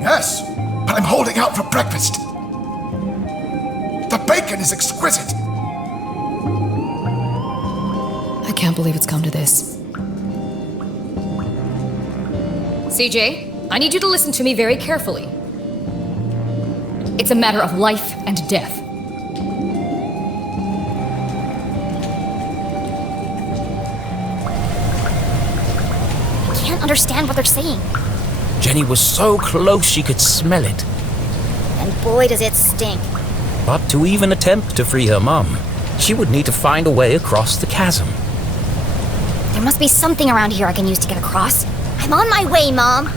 Yes, but I'm holding out for breakfast. The bacon is exquisite. I can't believe it's come to this. CJ, I need you to listen to me very carefully. It's a matter of life and death. I can't understand what they're saying. Jenny was so close she could smell it. And boy, does it stink. But to even attempt to free her mum, she would need to find a way across the chasm. There must be something around here I can use to get across. I'm on my way, Mom.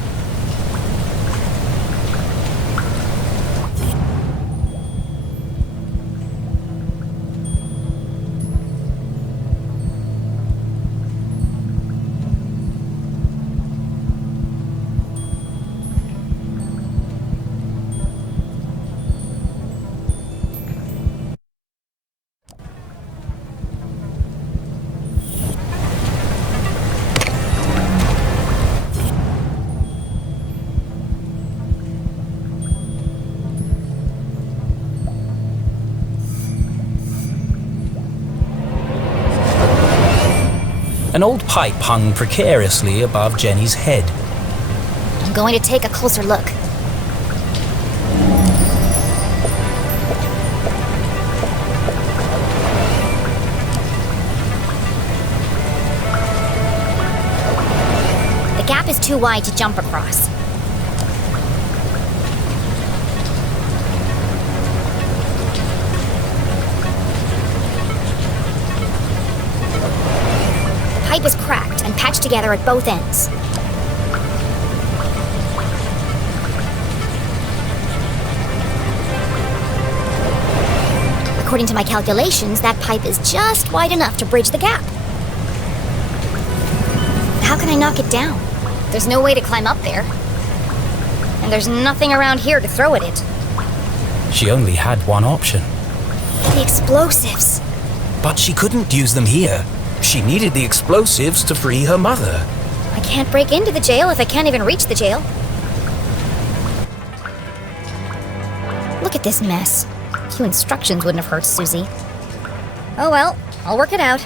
An old pipe hung precariously above Jenny's head. I'm going to take a closer look. The gap is too wide to jump across. The pipe is cracked and patched together at both ends. According to my calculations, that pipe is just wide enough to bridge the gap. How can I knock it down? There's no way to climb up there. And there's nothing around here to throw at it. She only had one option. The explosives. But she couldn't use them here. She needed the explosives to free her mother. I can't break into the jail if I can't even reach the jail. Look at this mess. A few instructions wouldn't have hurt Susie. Oh well, I'll work it out.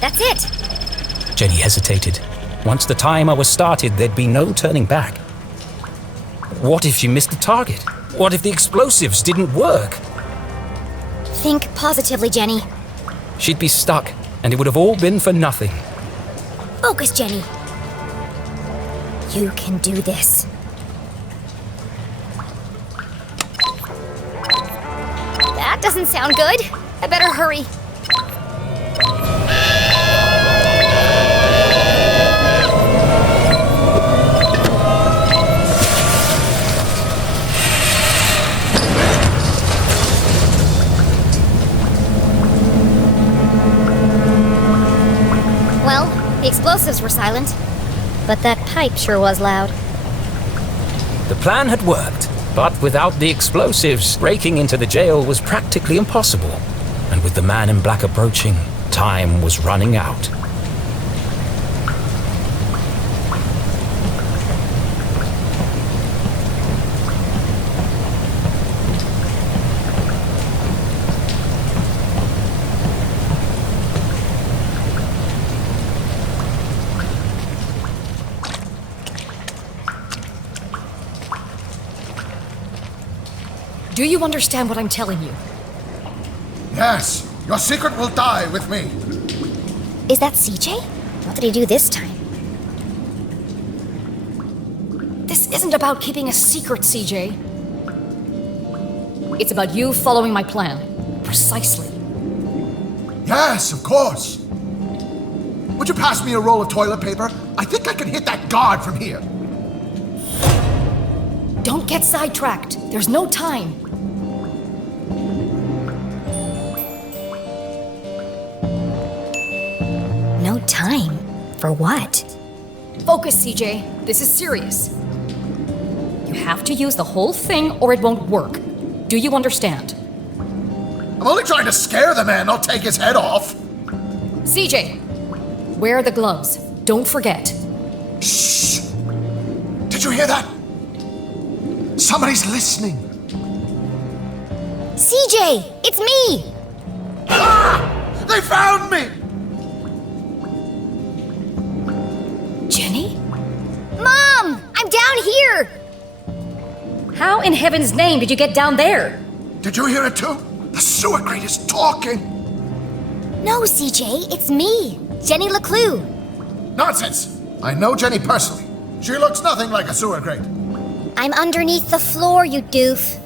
That's it! Jenny hesitated. Once the timer was started, there'd be no turning back. What if she missed the target? What if the explosives didn't work? Think positively, Jenny. She'd be stuck, and it would have all been for nothing. Focus, Jenny. You can do this. That doesn't sound good. I better hurry. Well, the explosives were silent, but that pipe sure was loud. The plan had worked, but without the explosives, breaking into the jail was practically impossible. And with the man in black approaching, time was running out. Do you understand what I'm telling you? Yes, your secret will die with me. Is that CJ? What did he do this time? This isn't about keeping a secret, CJ. It's about you following my plan. Precisely. Yes, of course. Would you pass me a roll of toilet paper? I think I can hit that guard from here. Don't get sidetracked. There's no time. Time? For what? Focus, CJ. This is serious. You have to use the whole thing or it won't work. Do you understand? I'm only trying to scare the man, not take his head off. CJ, wear the gloves. Don't forget. Shh! Did you hear that? Somebody's listening. CJ, it's me! Ah! They found me! Jenny? Mom! I'm down here! How in heaven's name did you get down there? Did you hear it too? The sewer grate is talking. No, CJ, it's me, Jenny LeClue. Nonsense! I know Jenny personally. She looks nothing like a sewer grate. I'm underneath the floor, you doof.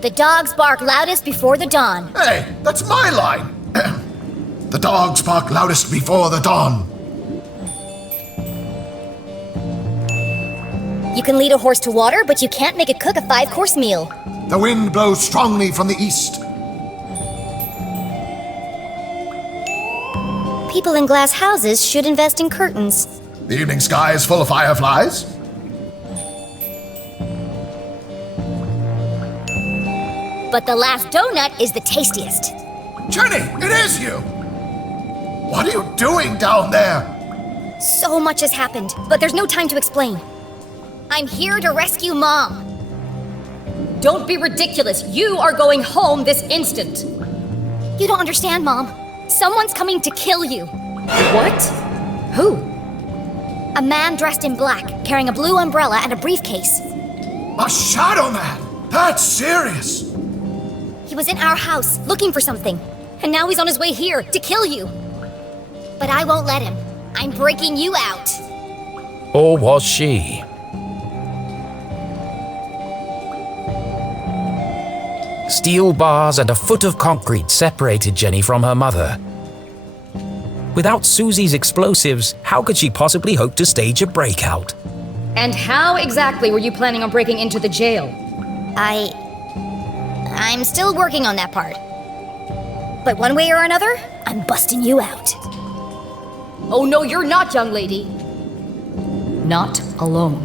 The dogs bark loudest before the dawn. Hey, that's my line. The dogs bark loudest before the dawn. You can lead a horse to water, but you can't make it cook a 5-course meal. The wind blows strongly from the east. People in glass houses should invest in curtains. The evening sky is full of fireflies. But the last donut is the tastiest. Jenny, it is you! What are you doing down there? So much has happened, but there's no time to explain. I'm here to rescue Mom. Don't be ridiculous. You are going home this instant. You don't understand, Mom. Someone's coming to kill you. What? Who? A man dressed in black, carrying a blue umbrella and a briefcase. A shadow man? That's serious. He was in our house, looking for something. And now he's on his way here to kill you. But I won't let him. I'm breaking you out. Or was she? Steel bars and a foot of concrete separated Jenny from her mother. Without Susie's explosives, how could she possibly hope to stage a breakout? And how exactly were you planning on breaking into the jail? I'm still working on that part. But one way or another, I'm busting you out. Oh no, you're not, young lady. Not alone.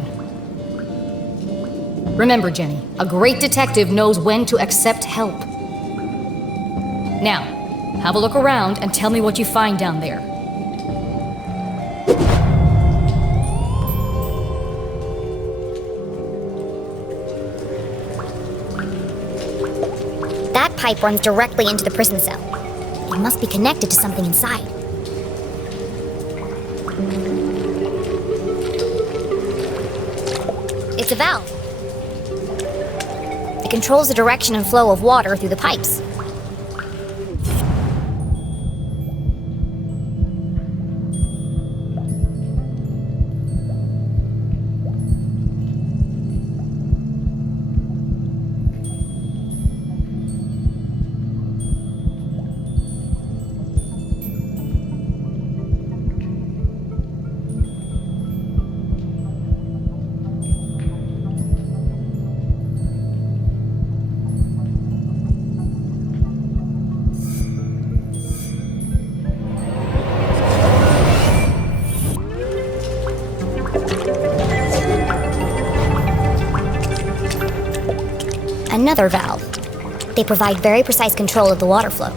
Remember, Jenny, a great detective knows when to accept help. Now, have a look around and tell me what you find down there. That pipe runs directly into the prison cell. It must be connected to something inside. It's a valve. It controls the direction and flow of water through the pipes. Another valve. They provide very precise control of the water flow.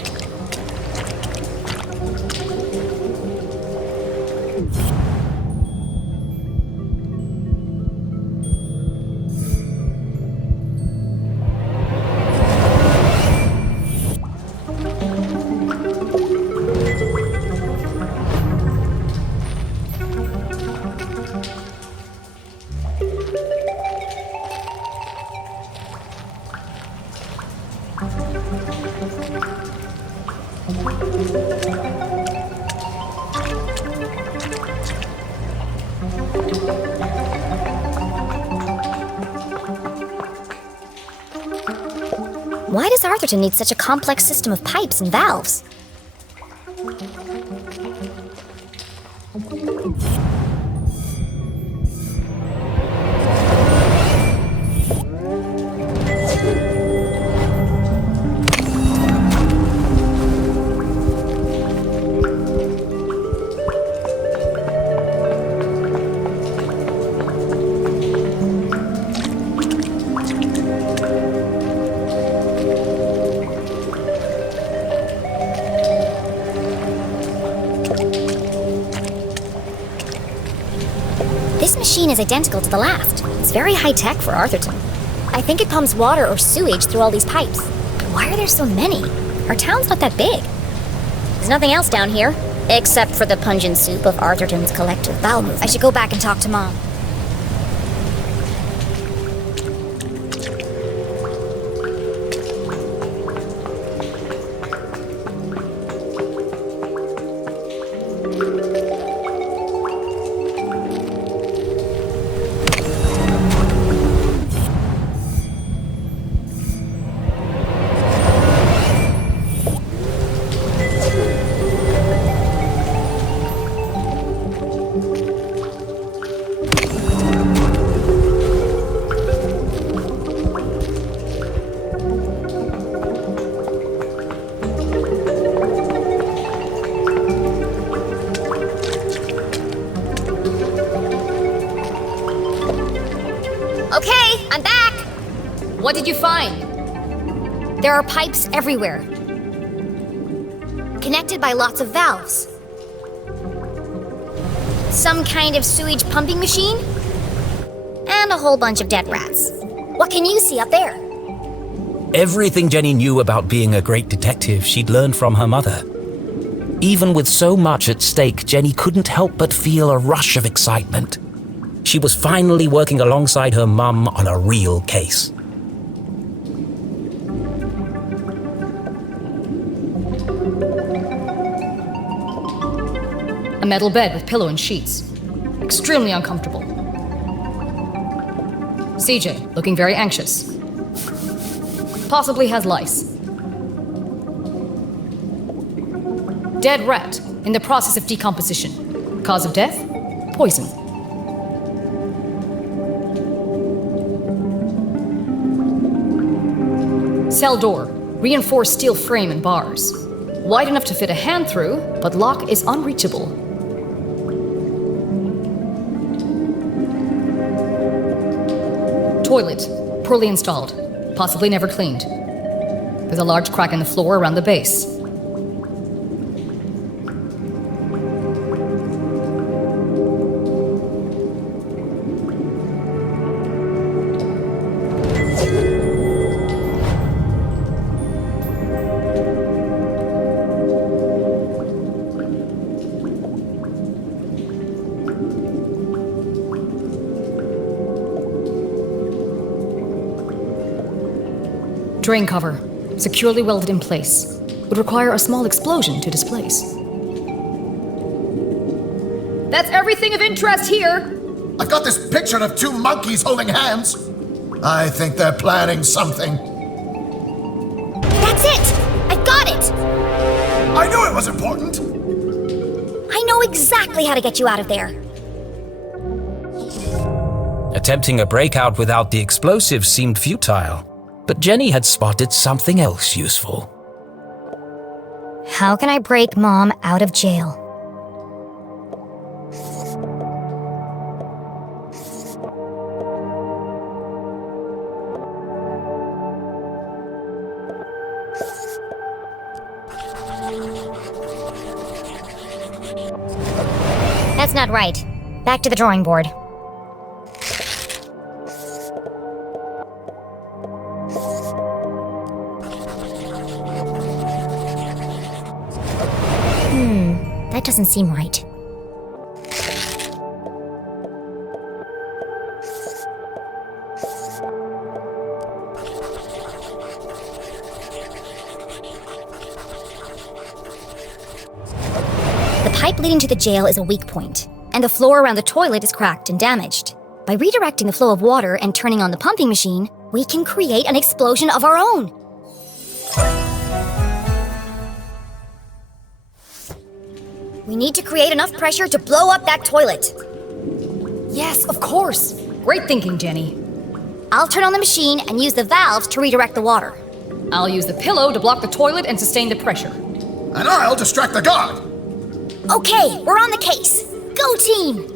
Why does Arthurton need such a complex system of pipes and valves? This machine is identical to the last. It's very high-tech for Arthurton. I think it pumps water or sewage through all these pipes. But why are there so many? Our town's not that big. There's nothing else down here, except for the pungent soup of Arthurton's collective bowel movement. I should go back and talk to Mom. Okay, I'm back! What did you find? There are pipes everywhere, connected by lots of valves. Some kind of sewage pumping machine, and a whole bunch of dead rats. What can you see up there? Everything Jenny knew about being a great detective she'd learned from her mother. Even with so much at stake, Jenny couldn't help but feel a rush of excitement. She was finally working alongside her mum on a real case. A metal bed with pillow and sheets. Extremely uncomfortable. CJ, looking very anxious. Possibly has lice. Dead rat, in the process of decomposition. Cause of death? Poison. Cell door, reinforced steel frame and bars. Wide enough to fit a hand through, but lock is unreachable. Toilet, poorly installed, possibly never cleaned. There's a large crack in the floor around the base. Drain cover, securely welded in place. Would require a small explosion to displace. That's everything of interest here! I've got this picture of two monkeys holding hands. I think they're planning something. That's it! I've got it! I knew it was important! I know exactly how to get you out of there. Attempting a breakout without the explosives seemed futile, but Jenny had spotted something else useful. How can I break Mom out of jail? That's not right. Back to the drawing board. That doesn't seem right. The pipe leading to the jail is a weak point, and the floor around the toilet is cracked and damaged. By redirecting the flow of water and turning on the pumping machine, we can create an explosion of our own. We need to create enough pressure to blow up that toilet. Yes, of course. Great thinking, Jenny. I'll turn on the machine and use the valves to redirect the water. I'll use the pillow to block the toilet and sustain the pressure. And I'll distract the guard. Okay, we're on the case. Go team!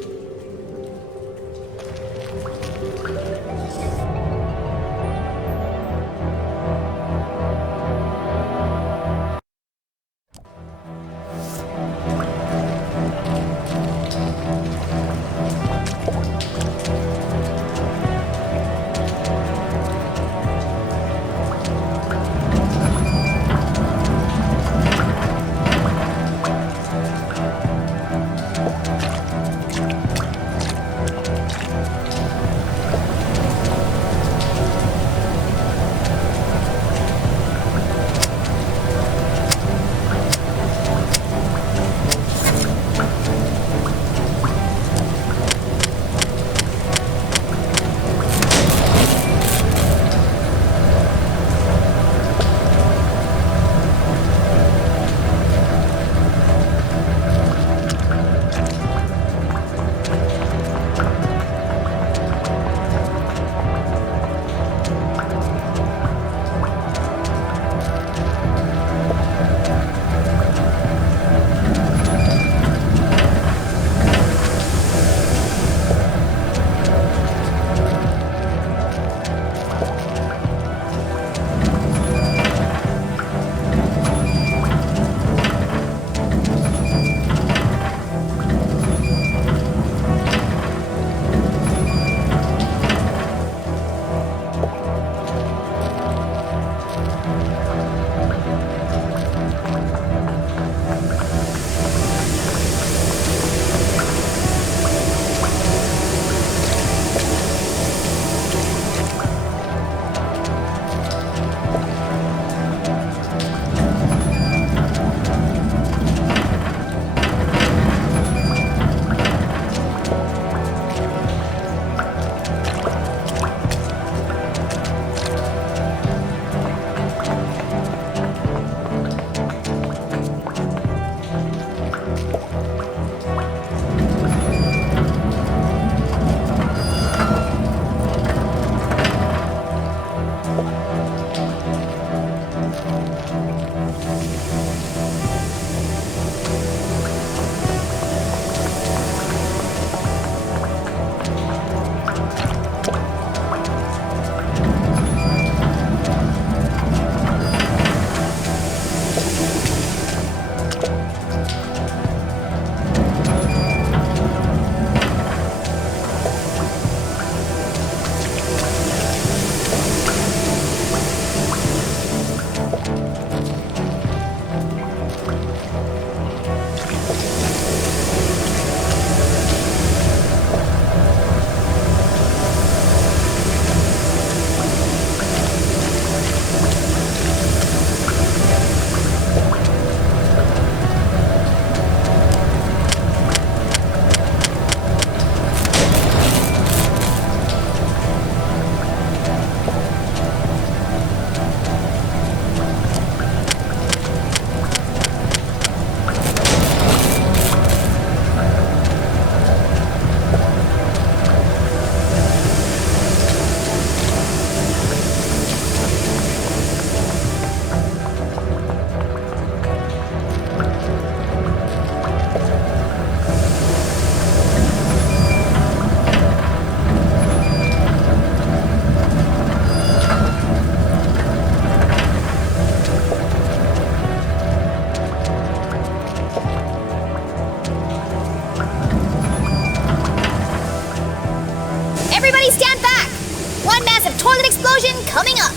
explosion coming up.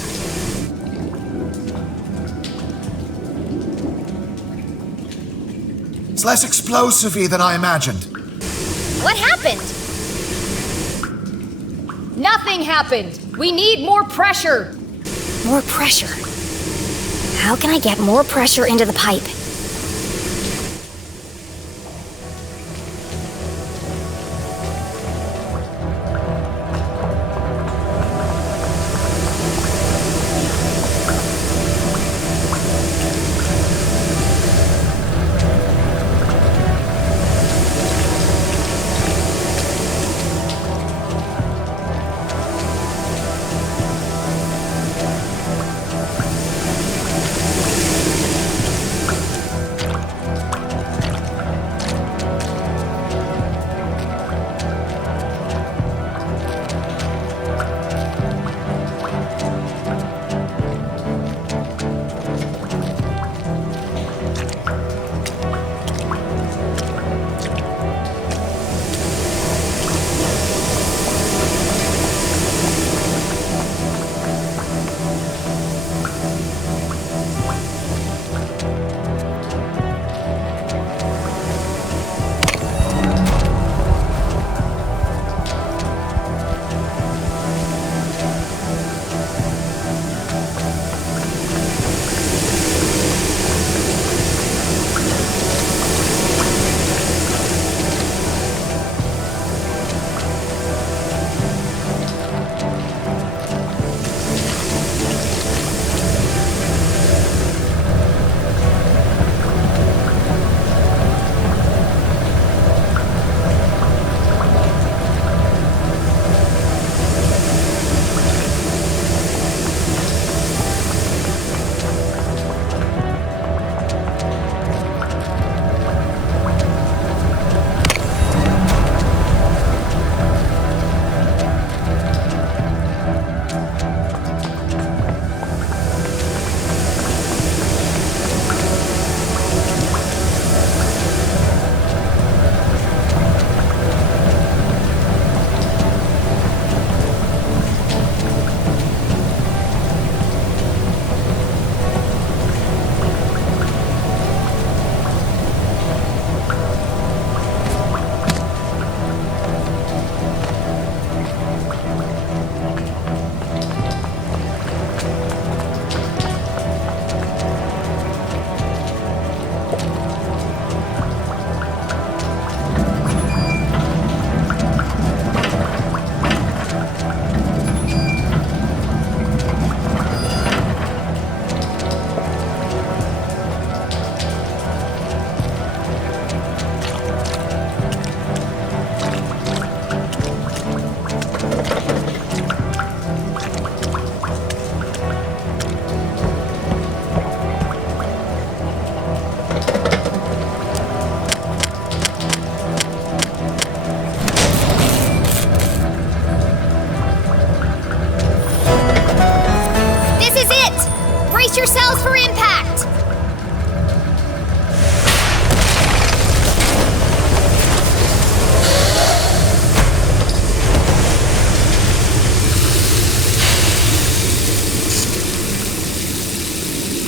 It's less explosive-y than I imagined. What happened? Nothing happened. We need more pressure. More pressure. How can I get more pressure into the pipe?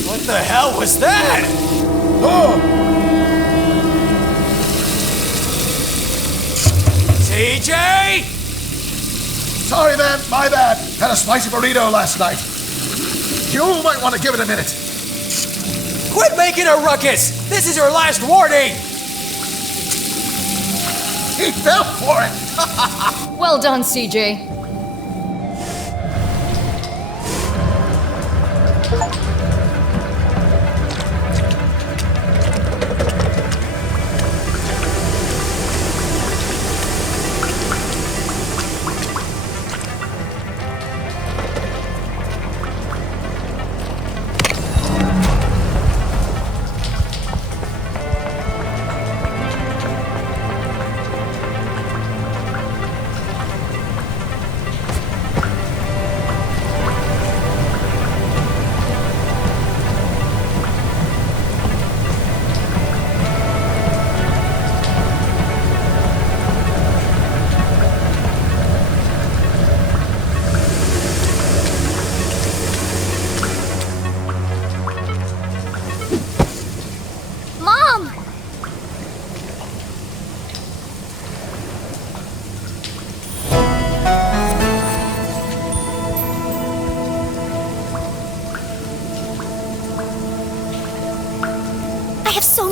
What the hell was that? Oh! TJ! Sorry, man. My bad. Had a spicy burrito last night. You might want to give it a minute. Quit making a ruckus! This is your last warning! He fell for it! Well done, CJ.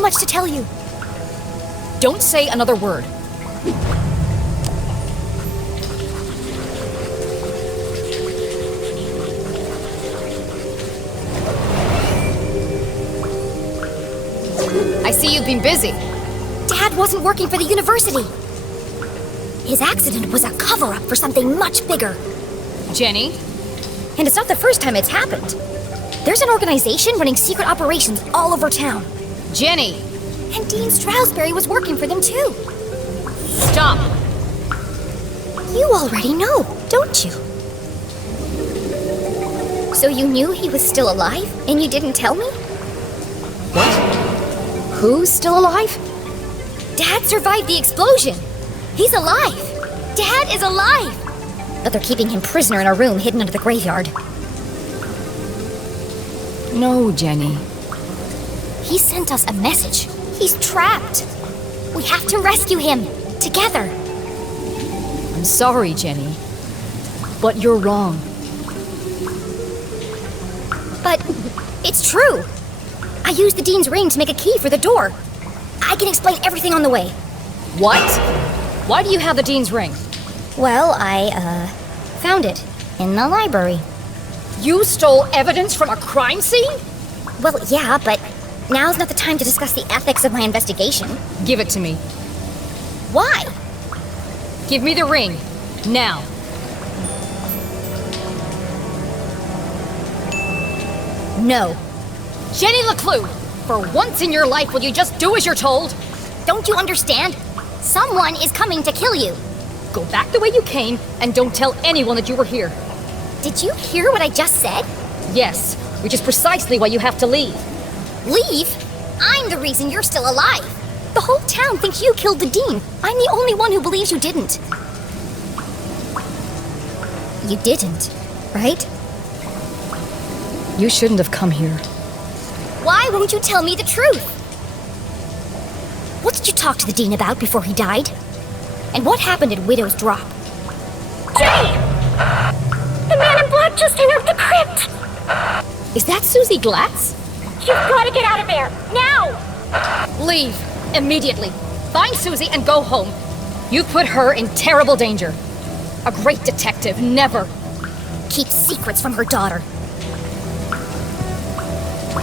much to tell you. Don't say another word. I see you've been busy. Dad wasn't working for the university. His accident was a cover-up for something much bigger. Jenny? And it's not the first time it's happened. There's an organization running secret operations all over town. Jenny! And Dean Stroudsbury was working for them too. Stop! You already know, don't you? So you knew he was still alive, and you didn't tell me? What? Who's still alive? Dad survived the explosion. He's alive. Dad is alive. But they're keeping him prisoner in a room hidden under the graveyard. No, Jenny. He sent us a message. He's trapped. We have to rescue him. Together. I'm sorry, Jenny. But you're wrong. But it's true. I used the Dean's ring to make a key for the door. I can explain everything on the way. What? Why do you have the Dean's ring? Well, I, found it in the library. You stole evidence from a crime scene? Well, yeah, but now's not the time to discuss the ethics of my investigation. Give it to me. Why? Give me the ring. Now. No. Jenny LeClue, for once in your life, will you just do as you're told? Don't you understand? Someone is coming to kill you. Go back the way you came, and don't tell anyone that you were here. Did you hear what I just said? Yes, which is precisely why you have to leave. Leave? I'm the reason you're still alive. The whole town thinks you killed the Dean. I'm the only one who believes you didn't. You didn't, right? You shouldn't have come here. Why won't you tell me the truth? What did you talk to the Dean about before he died? And what happened at Widow's Drop? Jenny! The man in black just entered the crypt! Is that Susie Glatz? You've got to get out of there, now! Leave, immediately. Find Susie and go home. You put her in terrible danger. A great detective never keeps secrets from her daughter.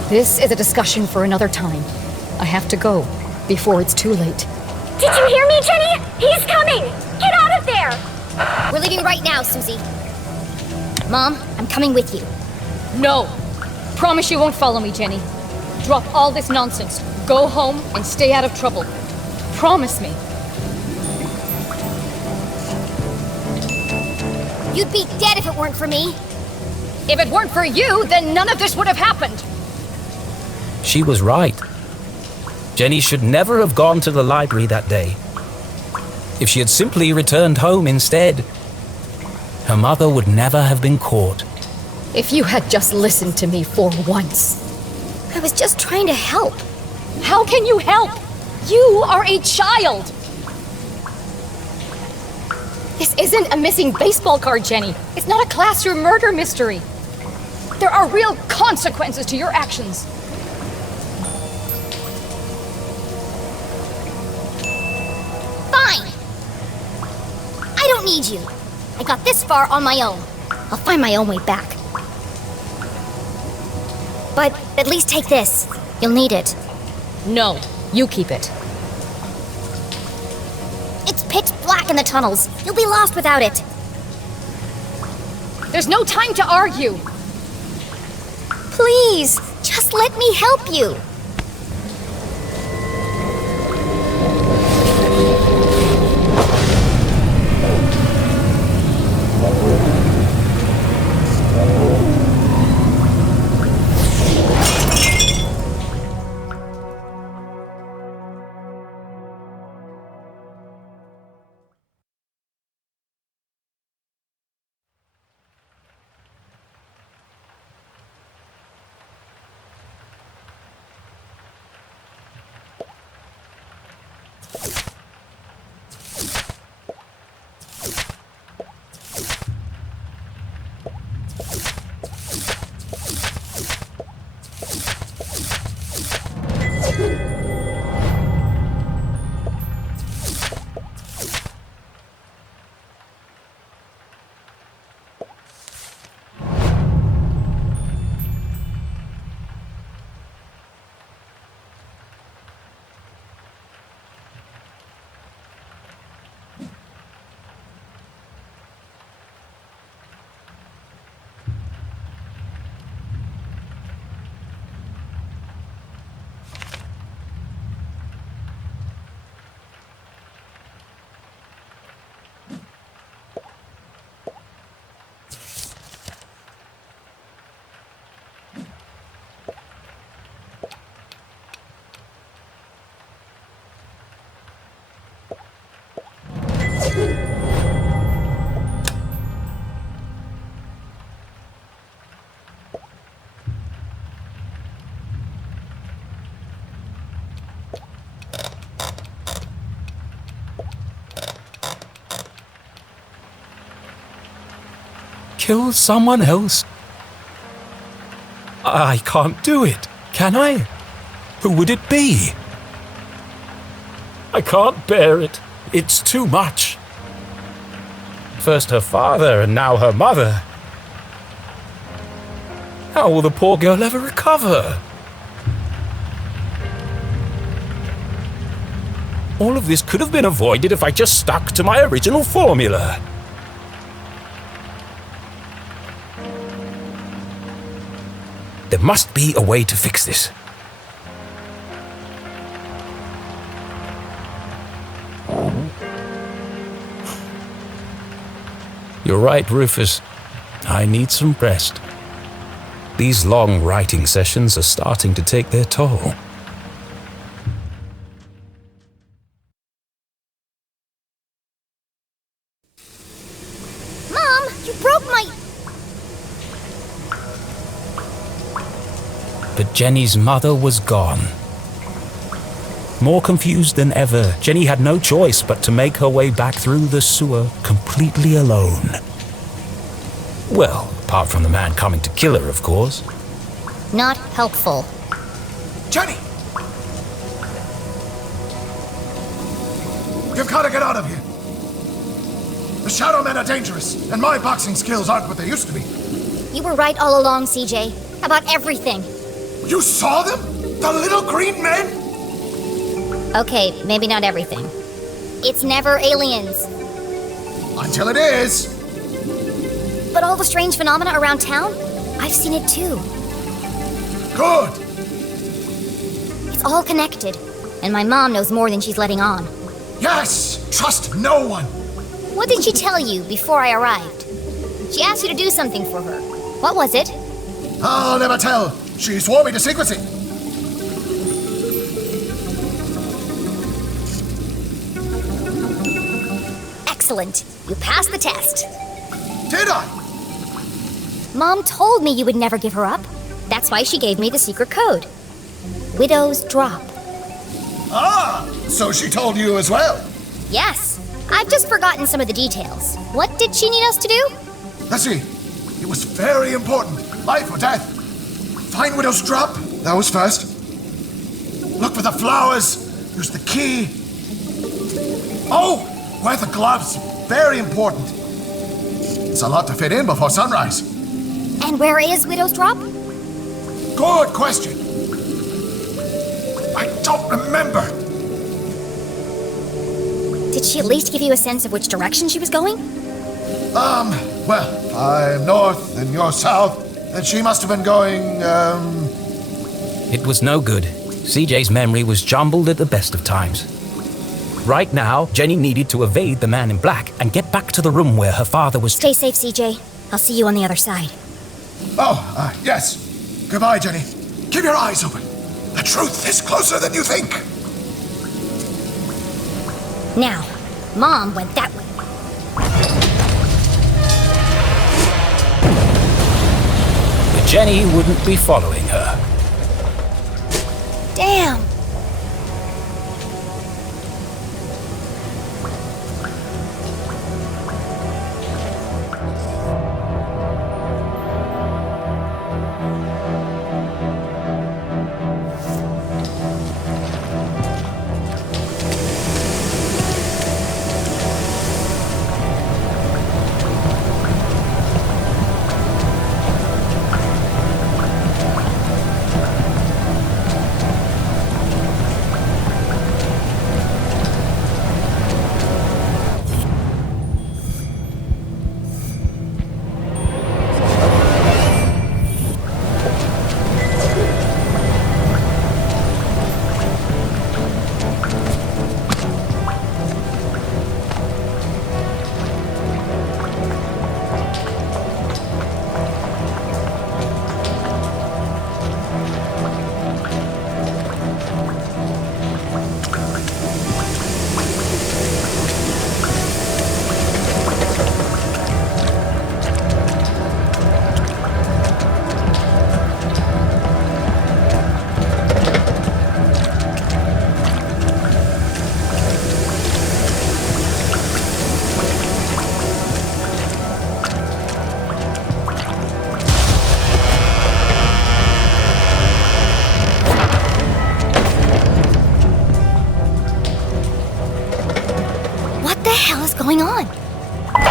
This is a discussion for another time. I have to go before it's too late. Did you hear me, Jenny? He's coming! Get out of there! We're leaving right now, Susie. Mom, I'm coming with you. No! Promise you won't follow me, Jenny. Drop all this nonsense. Go home and stay out of trouble. Promise me. You'd be dead if it weren't for me. If it weren't for you, then none of this would have happened. She was right. Jenny should never have gone to the library that day. If she had simply returned home instead, her mother would never have been caught. If you had just listened to me for once. I was just trying to help. How can you help? You are a child. This isn't a missing baseball card, Jenny. It's not a classroom murder mystery. There are real consequences to your actions. Fine. I don't need you. I got this far on my own. I'll find my own way back. But at least take this. You'll need it. No, you keep it. It's pitch black in the tunnels. You'll be lost without it. There's no time to argue. Please, just let me help you. Kill someone else? I can't do it, can I? Who would it be? I can't bear it. It's too much. First her father and now her mother. How will the poor girl ever recover? All of this could have been avoided if I just stuck to my original formula. There must be a way to fix this. You're right, Rufus. I need some rest. These long writing sessions are starting to take their toll. Mom, you broke my... But Jenny's mother was gone. More confused than ever, Jenny had no choice but to make her way back through the sewer completely alone. Well, apart from the man coming to kill her, of course. Not helpful. Jenny! You've got to get out of here. The Shadow Men are dangerous, and my boxing skills aren't what they used to be. You were right all along, CJ. About everything. You saw them? The little green men? Okay, maybe not everything. It's never aliens. Until it is. But all the strange phenomena around town? I've seen it too. Good. It's all connected. And my mom knows more than she's letting on. Yes! Trust no one. What did she tell you before I arrived? She asked you to do something for her. What was it? I'll never tell. She swore me to secrecy. Excellent. You passed the test. Did I? Mom told me you would never give her up. That's why she gave me the secret code. Widow's Drop. Ah! So she told you as well? Yes. I've just forgotten some of the details. What did she need us to do? Let's see. It was very important. Life or death. Find Widow's Drop. That was first. Look for the flowers. Use the key. Oh! Wear the gloves. Very important. It's a lot to fit in before sunrise. And where is Widow's Drop? Good question. I don't remember. Did she at least give you a sense of which direction she was going? Well, I'm north and you're south, and she must have been going, It was no good. CJ's memory was jumbled at the best of times. Right now, Jenny needed to evade the man in black and get back to the room where her father was... Stay safe, CJ. I'll see you on the other side. Yes. Goodbye, Jenny. Keep your eyes open. The truth is closer than you think. Now, Mom went that way. But Jenny wouldn't be following her. Damn!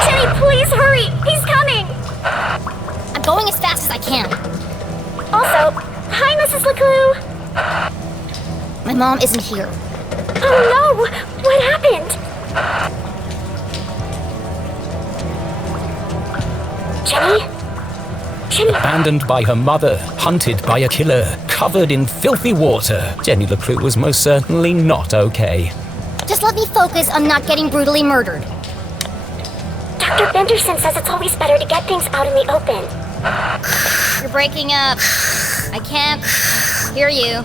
Jenny, please hurry! He's coming! I'm going as fast as I can. Also, hi, Mrs. LeClue! My mom isn't here. Oh no! What happened? Jenny? Jenny? Abandoned by her mother, hunted by a killer, covered in filthy water, Jenny LeClue was most certainly not okay. Just let me focus on not getting brutally murdered. Dr. Benderson says it's always better to get things out in the open. You're breaking up. I can't hear you.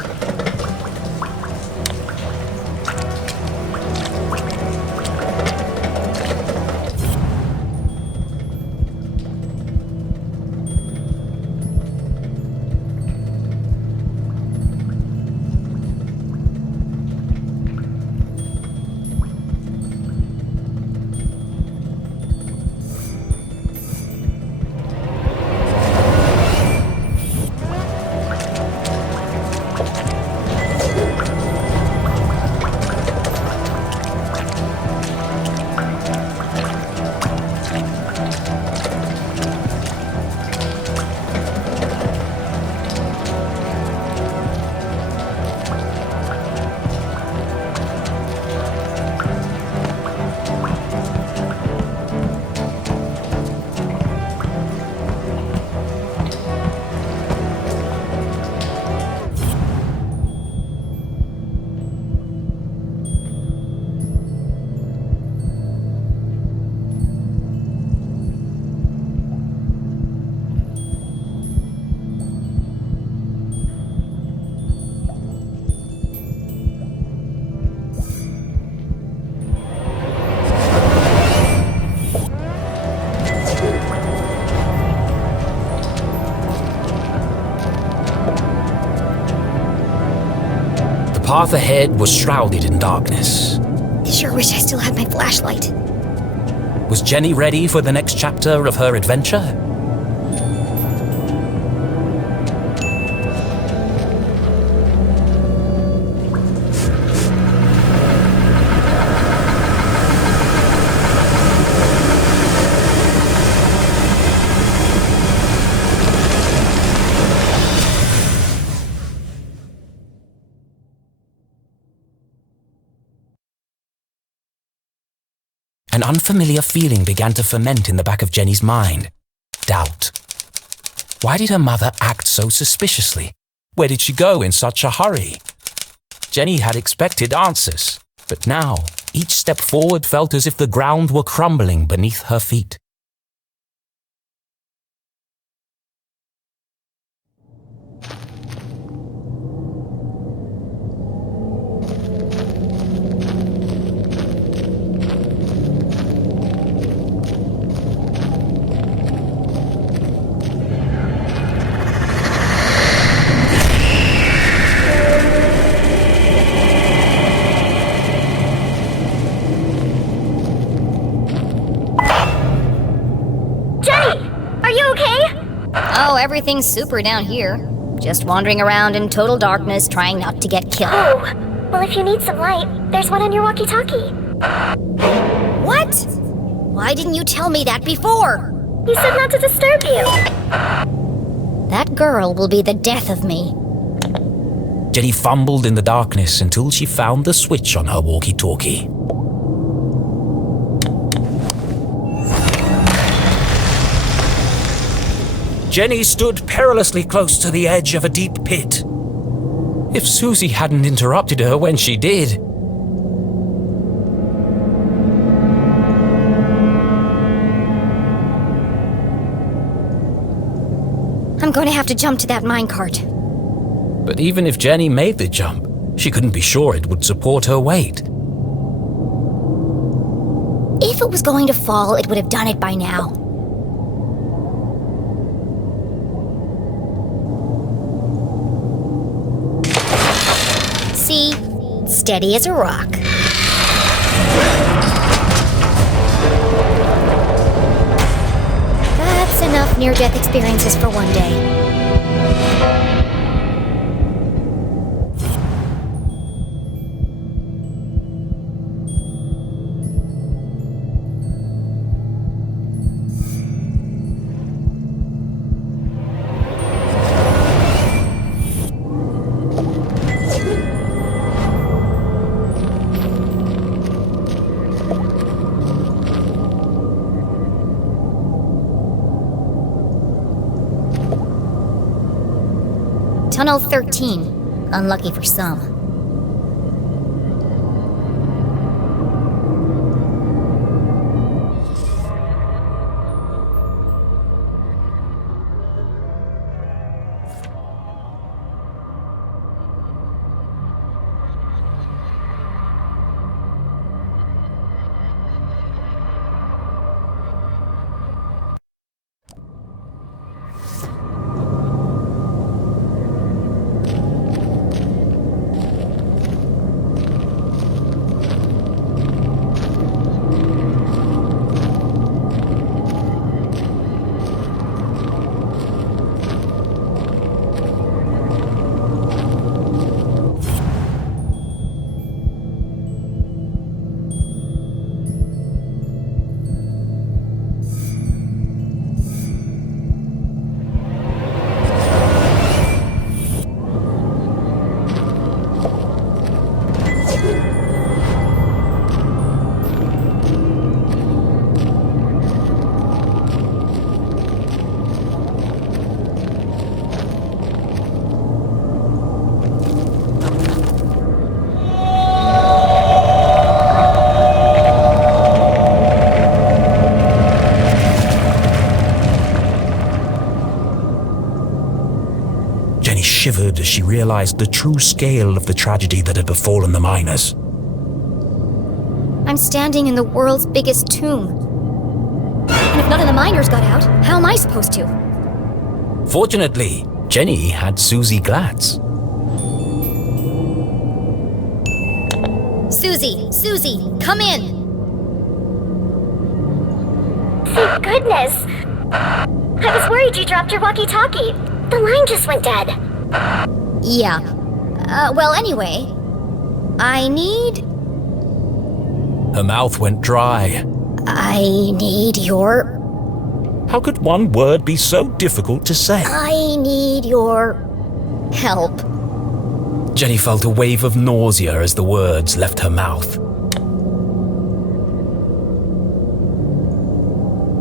The path ahead was shrouded in darkness. I sure wish I still had my flashlight. Was Jenny ready for the next chapter of her adventure? An unfamiliar feeling began to ferment in the back of Jenny's mind. Doubt. Why did her mother act so suspiciously? Where did she go in such a hurry? Jenny had expected answers, but now each step forward felt as if the ground were crumbling beneath her feet. Oh, everything's super down here. Just wandering around in total darkness, trying not to get killed. Oh, well, if you need some light, there's one on your walkie-talkie. What? Why didn't you tell me that before? You said not to disturb you. That girl will be the death of me. Jenny fumbled in the darkness until she found the switch on her walkie-talkie. Jenny stood perilously close to the edge of a deep pit. If Susie hadn't interrupted her when she did... I'm going to have to jump to that minecart. But even if Jenny made the jump, she couldn't be sure it would support her weight. If it was going to fall, it would have done it by now. See? Steady as a rock. That's enough near-death experiences for one day. Tunnel 13. Unlucky for some. Jenny shivered as she realized the true scale of the tragedy that had befallen the miners. I'm standing in the world's biggest tomb. And if none of the miners got out, how am I supposed to? Fortunately, Jenny had Susie Glatz. Susie, come in! Thank goodness! I was worried you dropped your walkie-talkie. The line just went dead. Yeah. Well, anyway, I need... Her mouth went dry. I need your... How could one word be so difficult to say? I need your... help. Jenny felt a wave of nausea as the words left her mouth.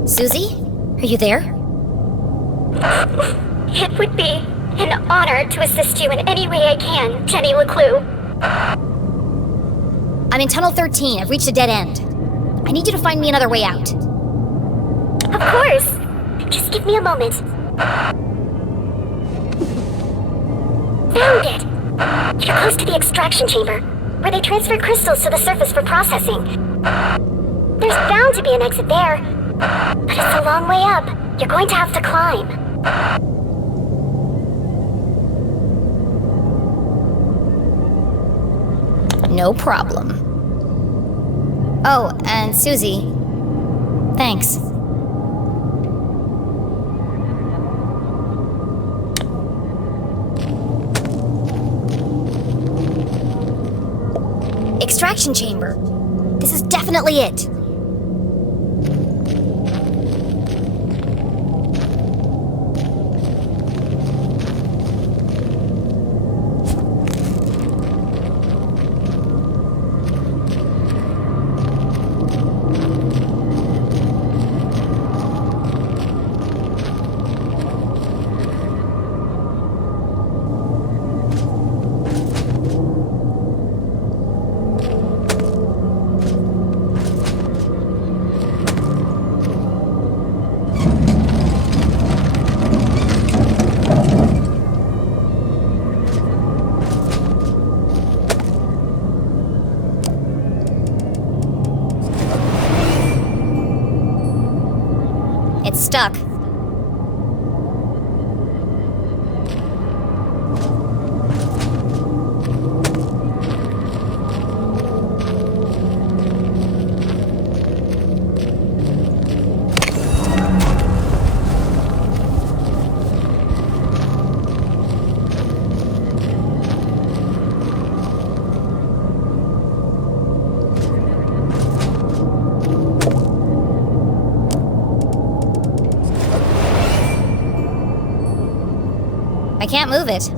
Susie? Are you there? It would be an honor to assist you in any way I can, Jenny LeClue. I'm in Tunnel 13. I've reached a dead end. I need you to find me another way out. Of course. Just give me a moment. Found it! You're close to the extraction chamber, where they transfer crystals to the surface for processing. There's bound to be an exit there, but it's a long way up. You're going to have to climb. No problem. Oh, and Susie, thanks. Extraction chamber. This is definitely it. It's stuck. I can't move it.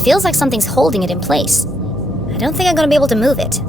feels like something's holding it in place. I don't think I'm gonna be able to move it.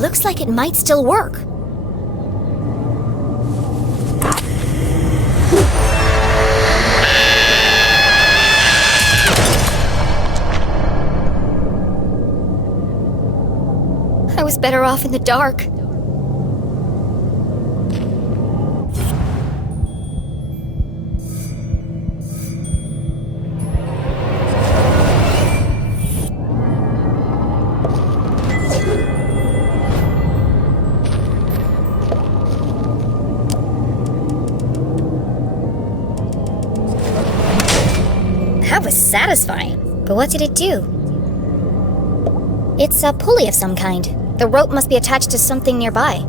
Looks like it might still work. I was better off in the dark. That was satisfying. But what did it do? It's a pulley of some kind. The rope must be attached to something nearby.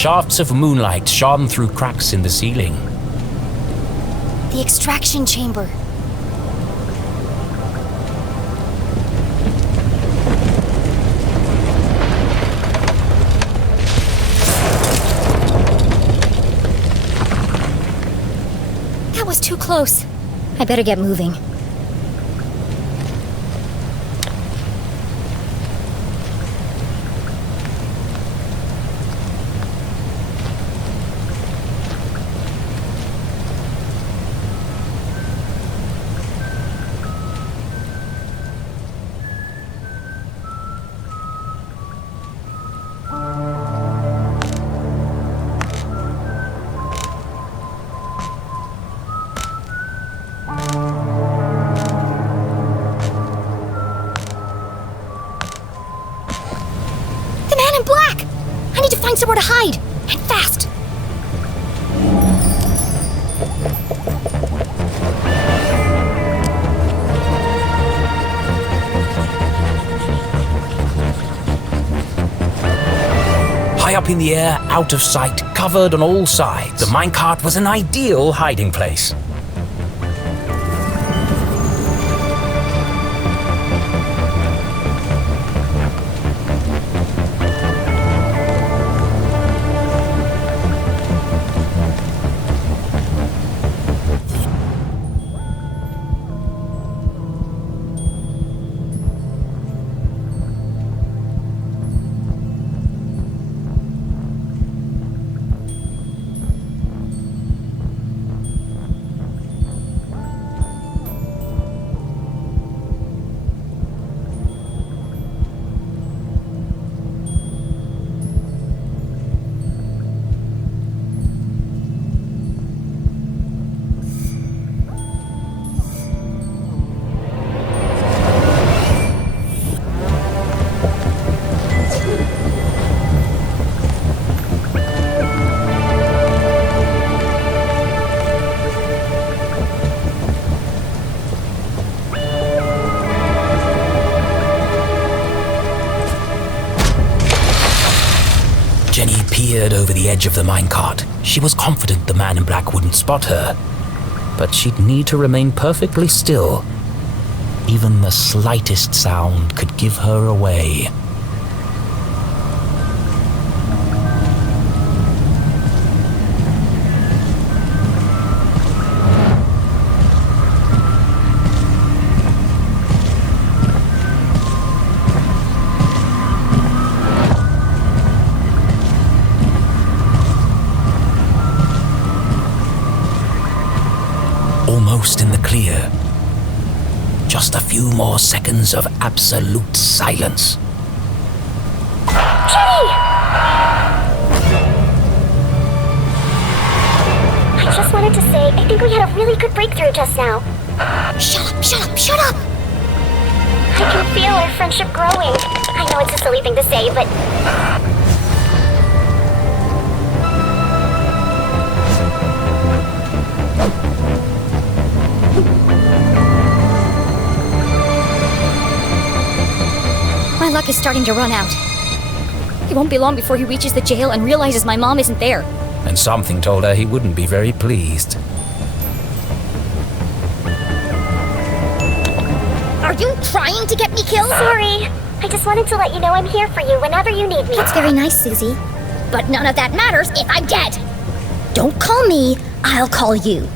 Shafts of moonlight shone through cracks in the ceiling. The extraction chamber. That was too close. I better get moving. Find somewhere to hide, and fast. High up in the air, out of sight, covered on all sides, the minecart was an ideal hiding place. Jenny peered over the edge of the minecart. She was confident the man in black wouldn't spot her, but she'd need to remain perfectly still. Even the slightest sound could give her away. Almost in the clear. Just a few more seconds of absolute silence. Jenny! I just wanted to say, I think we had a really good breakthrough just now. Shut up, shut up, shut up! I can feel our friendship growing. I know it's a silly thing to say, but... My luck is starting to run out. It won't be long before he reaches the jail and realizes my mom isn't there. And something told her he wouldn't be very pleased. Are you trying to get me killed? Sorry. I just wanted to let you know I'm here for you whenever you need me. That's very nice, Susie. But none of that matters if I'm dead. Don't call me, I'll call you.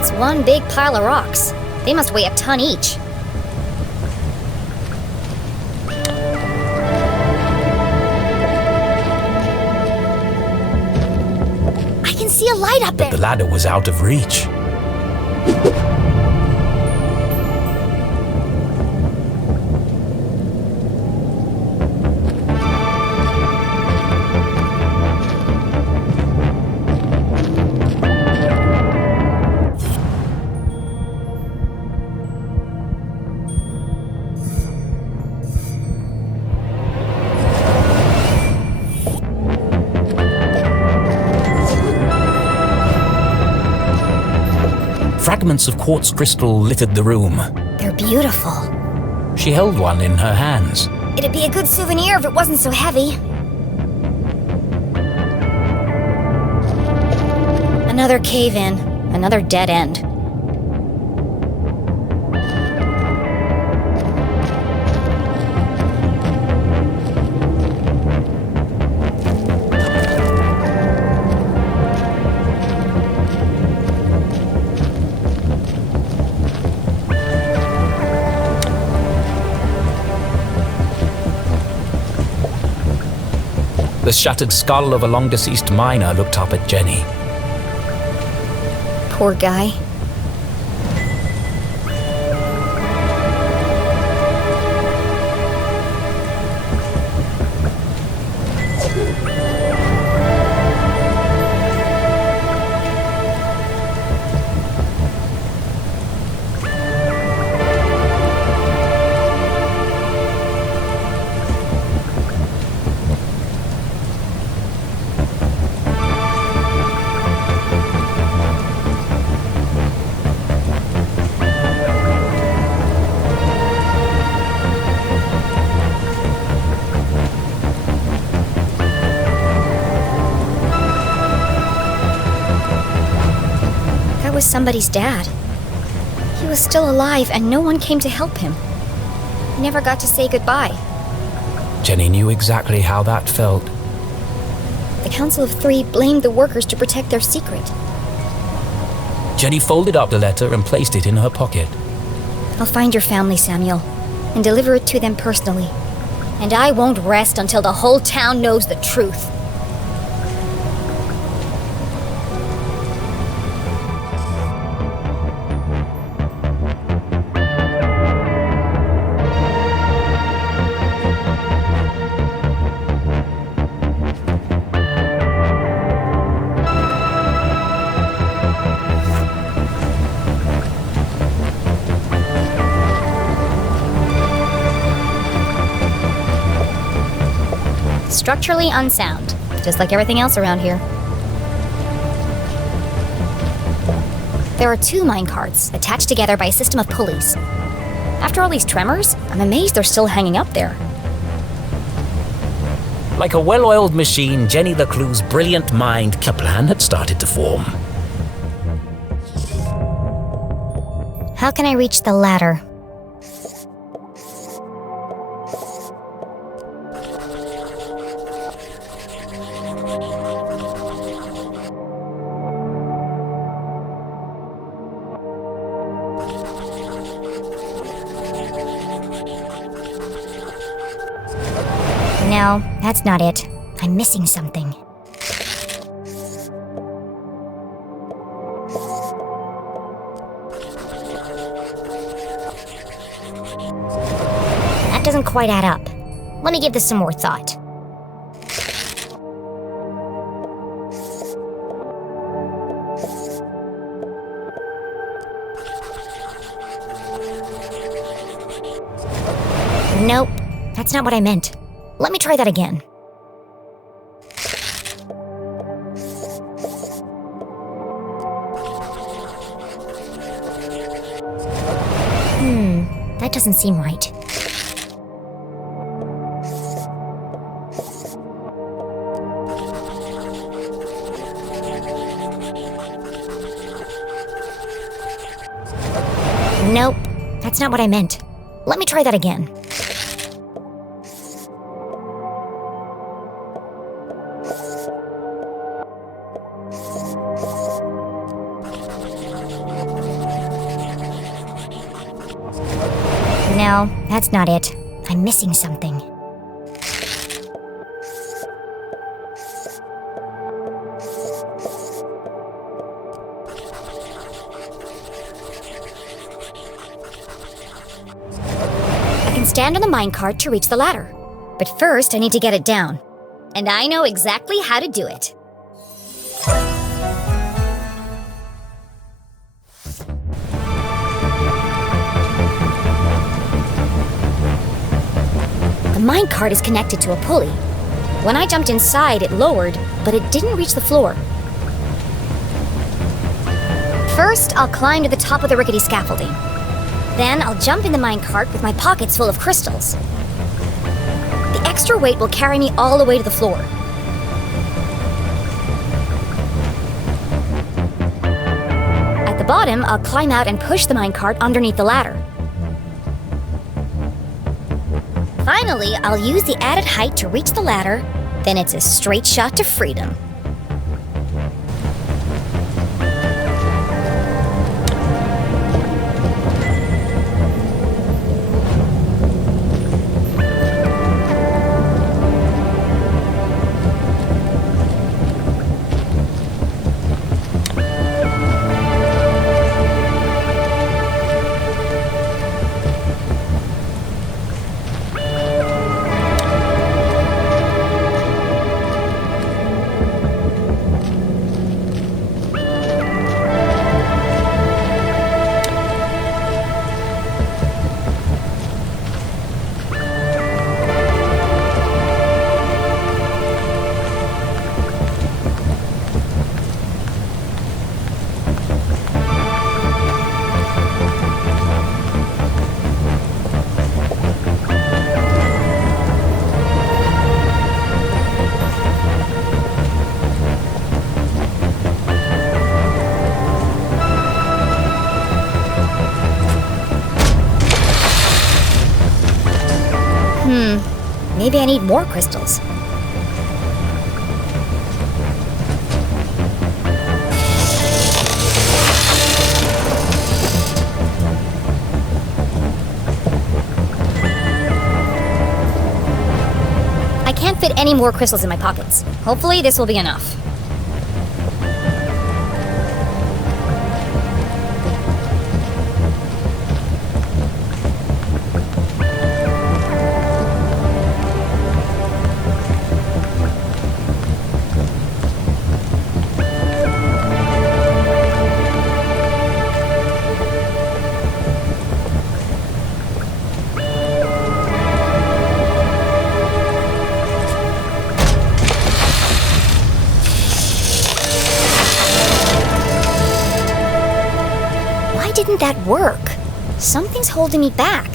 That's one big pile of rocks. They must weigh a ton each. I can see a light up there. The ladder was out of reach. Fragments of quartz crystal littered the room. They're beautiful. She held one in her hands. It'd be a good souvenir if it wasn't so heavy. Another cave-in, another dead end. The shattered skull of a long-deceased miner looked up at Jenny. Poor guy. Was somebody's dad. He was still alive and no one came to help him. He never got to say goodbye. Jenny knew exactly how that felt. The Council of Three blamed the workers to protect their secret. Jenny folded up the letter and placed it in her pocket. I'll find your family, Samuel, and deliver it to them personally. And I won't rest until the whole town knows the truth. Structurally unsound, just like everything else around here. There are 2 minecarts attached together by a system of pulleys. After all these tremors, I'm amazed they're still hanging up there. Like a well-oiled machine, Jenny LeClue's brilliant mind, a plan had started to form. How can I reach the ladder? No, that's not it. I'm missing something. That doesn't quite add up. Let me give this some more thought. Nope, that's not what I meant. Let me try that again. That doesn't seem right. Nope, that's not what I meant. Let me try that again. No, that's not it. I'm missing something. I can stand on the minecart to reach the ladder. But first, I need to get it down. And I know exactly how to do it. The minecart is connected to a pulley. When I jumped inside, it lowered, but it didn't reach the floor. First, I'll climb to the top of the rickety scaffolding. Then I'll jump in the minecart with my pockets full of crystals. The extra weight will carry me all the way to the floor. At the bottom, I'll climb out and push the minecart underneath the ladder. Finally, I'll use the added height to reach the ladder, then it's a straight shot to freedom. Maybe I need more crystals. I can't fit any more crystals in my pockets. Hopefully this will be enough. Why didn't that work? Something's holding me back.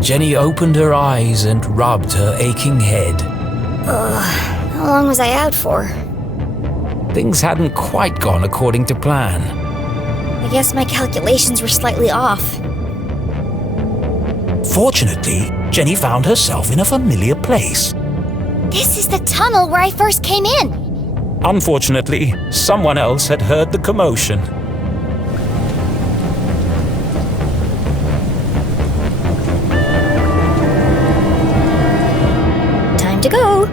Jenny opened her eyes and rubbed her aching head. How long was I out for? Things hadn't quite gone according to plan. I guess my calculations were slightly off. Fortunately, Jenny found herself in a familiar place. This is the tunnel where I first came in. Unfortunately, someone else had heard the commotion. Time to go.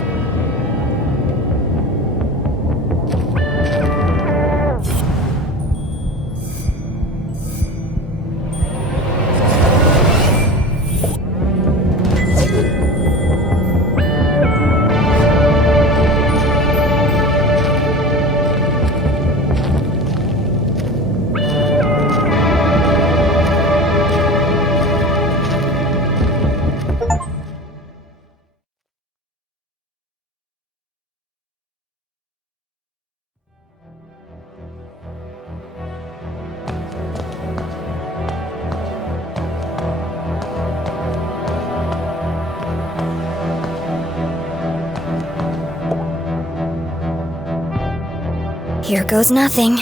Here goes nothing.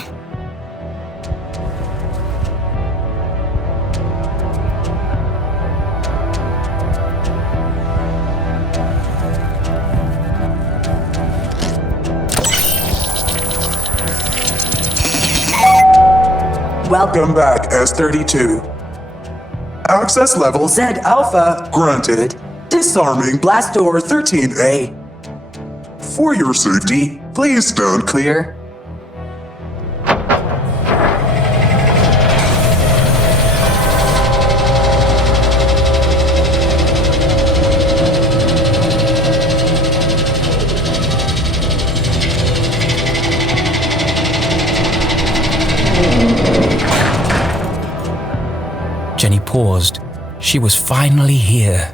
Welcome back, S32. Access level Z Alpha granted. Disarming blast door 13A. For your safety, please stand clear. Jenny paused. She was finally here.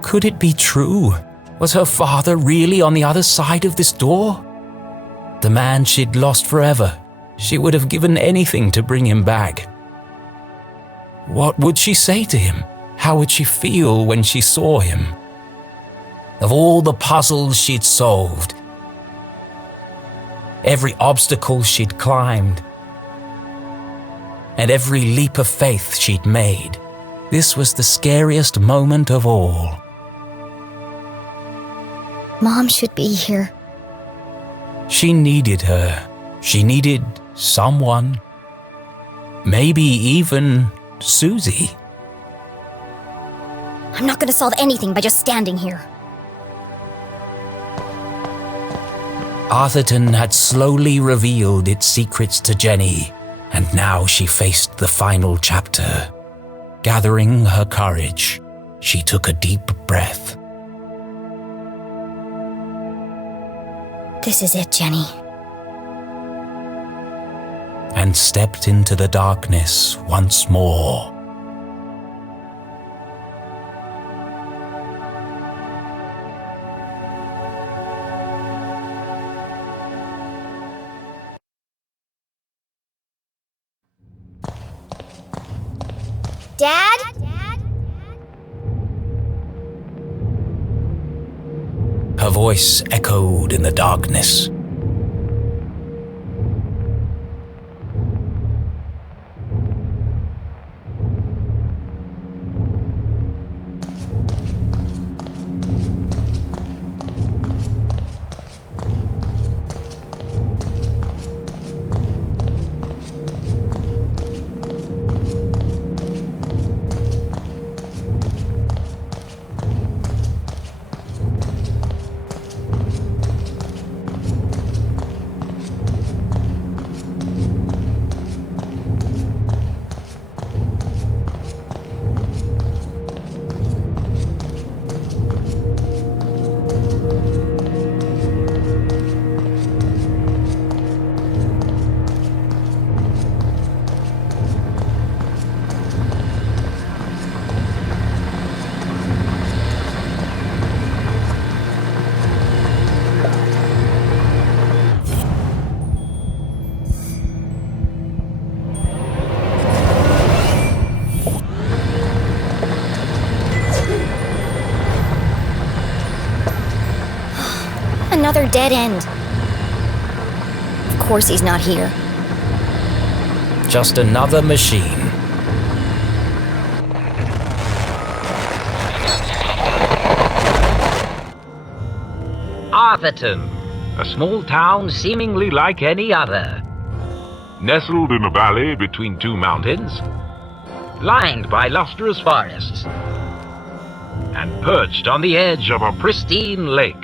Could it be true? Was her father really on the other side of this door? The man she'd lost forever. She would have given anything to bring him back. What would she say to him? How would she feel when she saw him? Of all the puzzles she'd solved, every obstacle she'd climbed, and every leap of faith she'd made, this was the scariest moment of all. Mom should be here. She needed her. She needed someone. Maybe even Susie. I'm not gonna solve anything by just standing here. Arthurton had slowly revealed its secrets to Jenny, and now she faced the final chapter. Gathering her courage, she took a deep breath. This is it, Jenny. And stepped into the darkness once more. Dad? Her voice echoed in the darkness. Another dead end. Of course he's not here. Just another machine. Arthurton, a small town seemingly like any other. Nestled in a valley between two mountains, lined by lustrous forests, and perched on the edge of a pristine lake.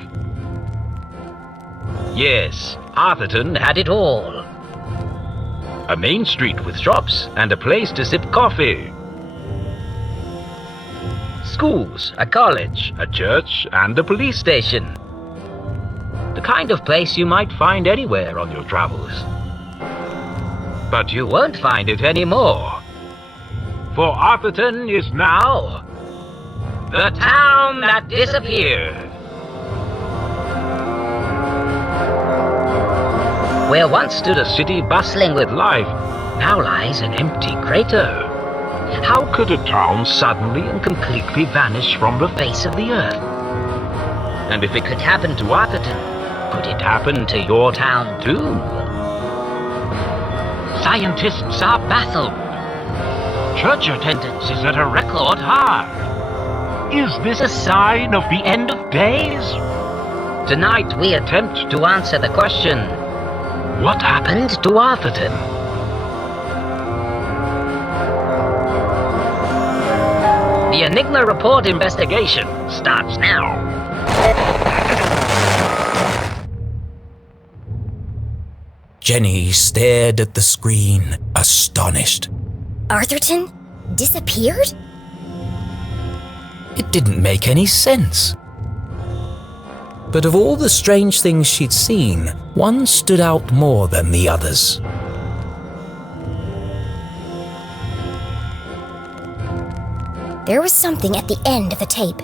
Yes, Arthurton had it all. A main street with shops and a place to sip coffee. Schools, a college, a church, and a police station. The kind of place you might find anywhere on your travels. But you won't find it anymore. For Arthurton is now the town that disappeared. Where once stood a city bustling with life, now lies an empty crater. How could a town suddenly and completely vanish from the face of the earth? And if it could happen to Arthurton, Could it happen to your town too? Scientists are baffled. Church attendance is at a record high. Is this a sign of the end of days? Tonight we attempt to answer the question, what happened to Arthurton? The Enigma Report investigation starts now. Jenny stared at the screen, astonished. Arthurton disappeared? It didn't make any sense. But of all the strange things she'd seen, one stood out more than the others. There was something at the end of the tape.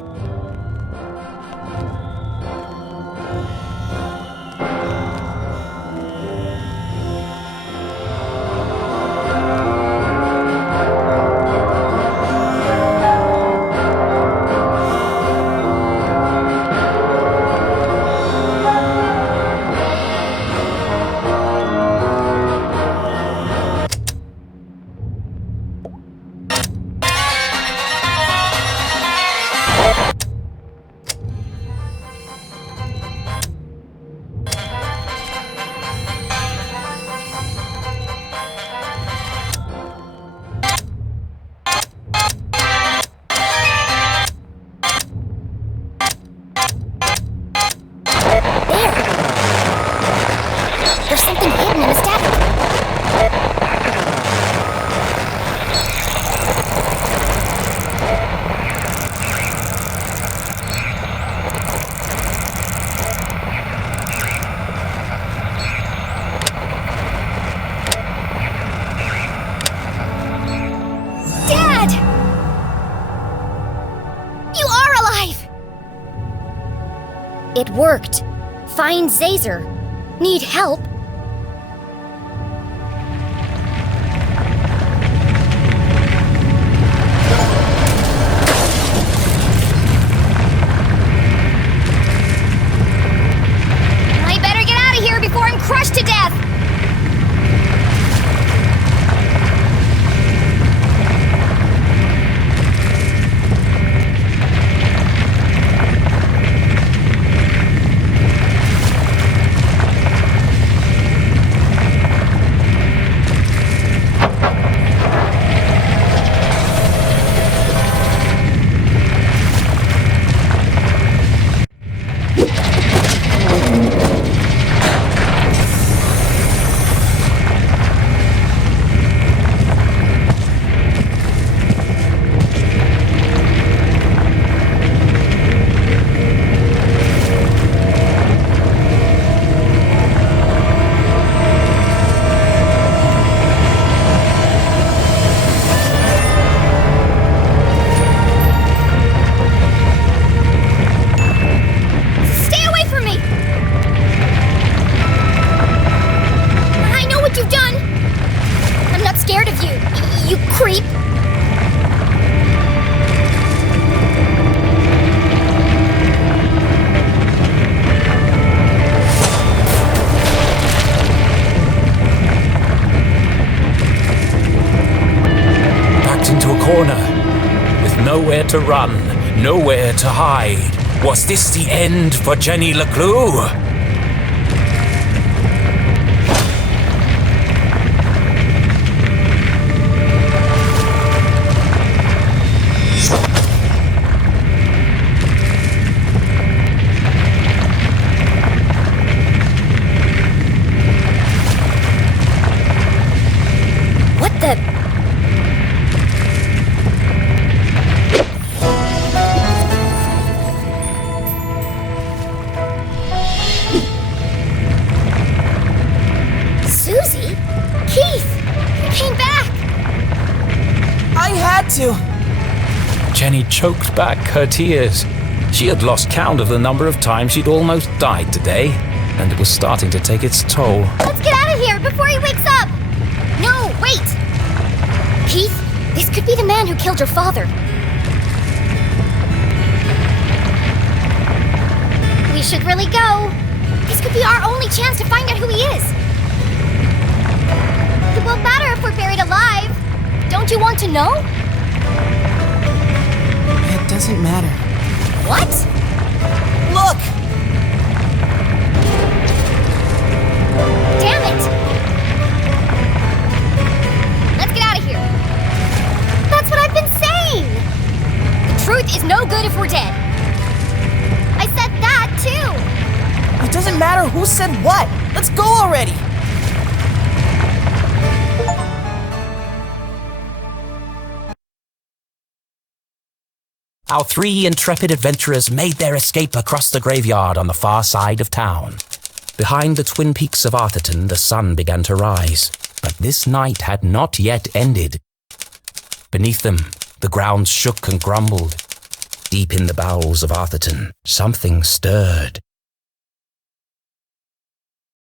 There's something hidden in the static. Dad! You are alive! It worked. Find Zazer. Need help? I better get out of here before I'm crushed to death! Nowhere to run, nowhere to hide. Was this the end for Jenny LeClue? What the... Jenny choked back her tears. She had lost count of the number of times she'd almost died today, and it was starting to take its toll. Let's get out of here before he wakes up! No, wait! Keith, this could be the man who killed your father. We should really go. This This could be our only chance to find out who he is. It won't matter if we're buried alive. Don't you want to know? It doesn't matter. What? Look! Damn it! Let's get out of here. That's what I've been saying! The truth is no good if we're dead. I said that, too! It doesn't matter who said what. Let's go already! Our three intrepid adventurers made their escape across the graveyard on the far side of town. Behind the twin peaks of Arthurton, the sun began to rise, but this night had not yet ended. Beneath them, the ground shook and grumbled. Deep in the bowels of Arthurton, something stirred.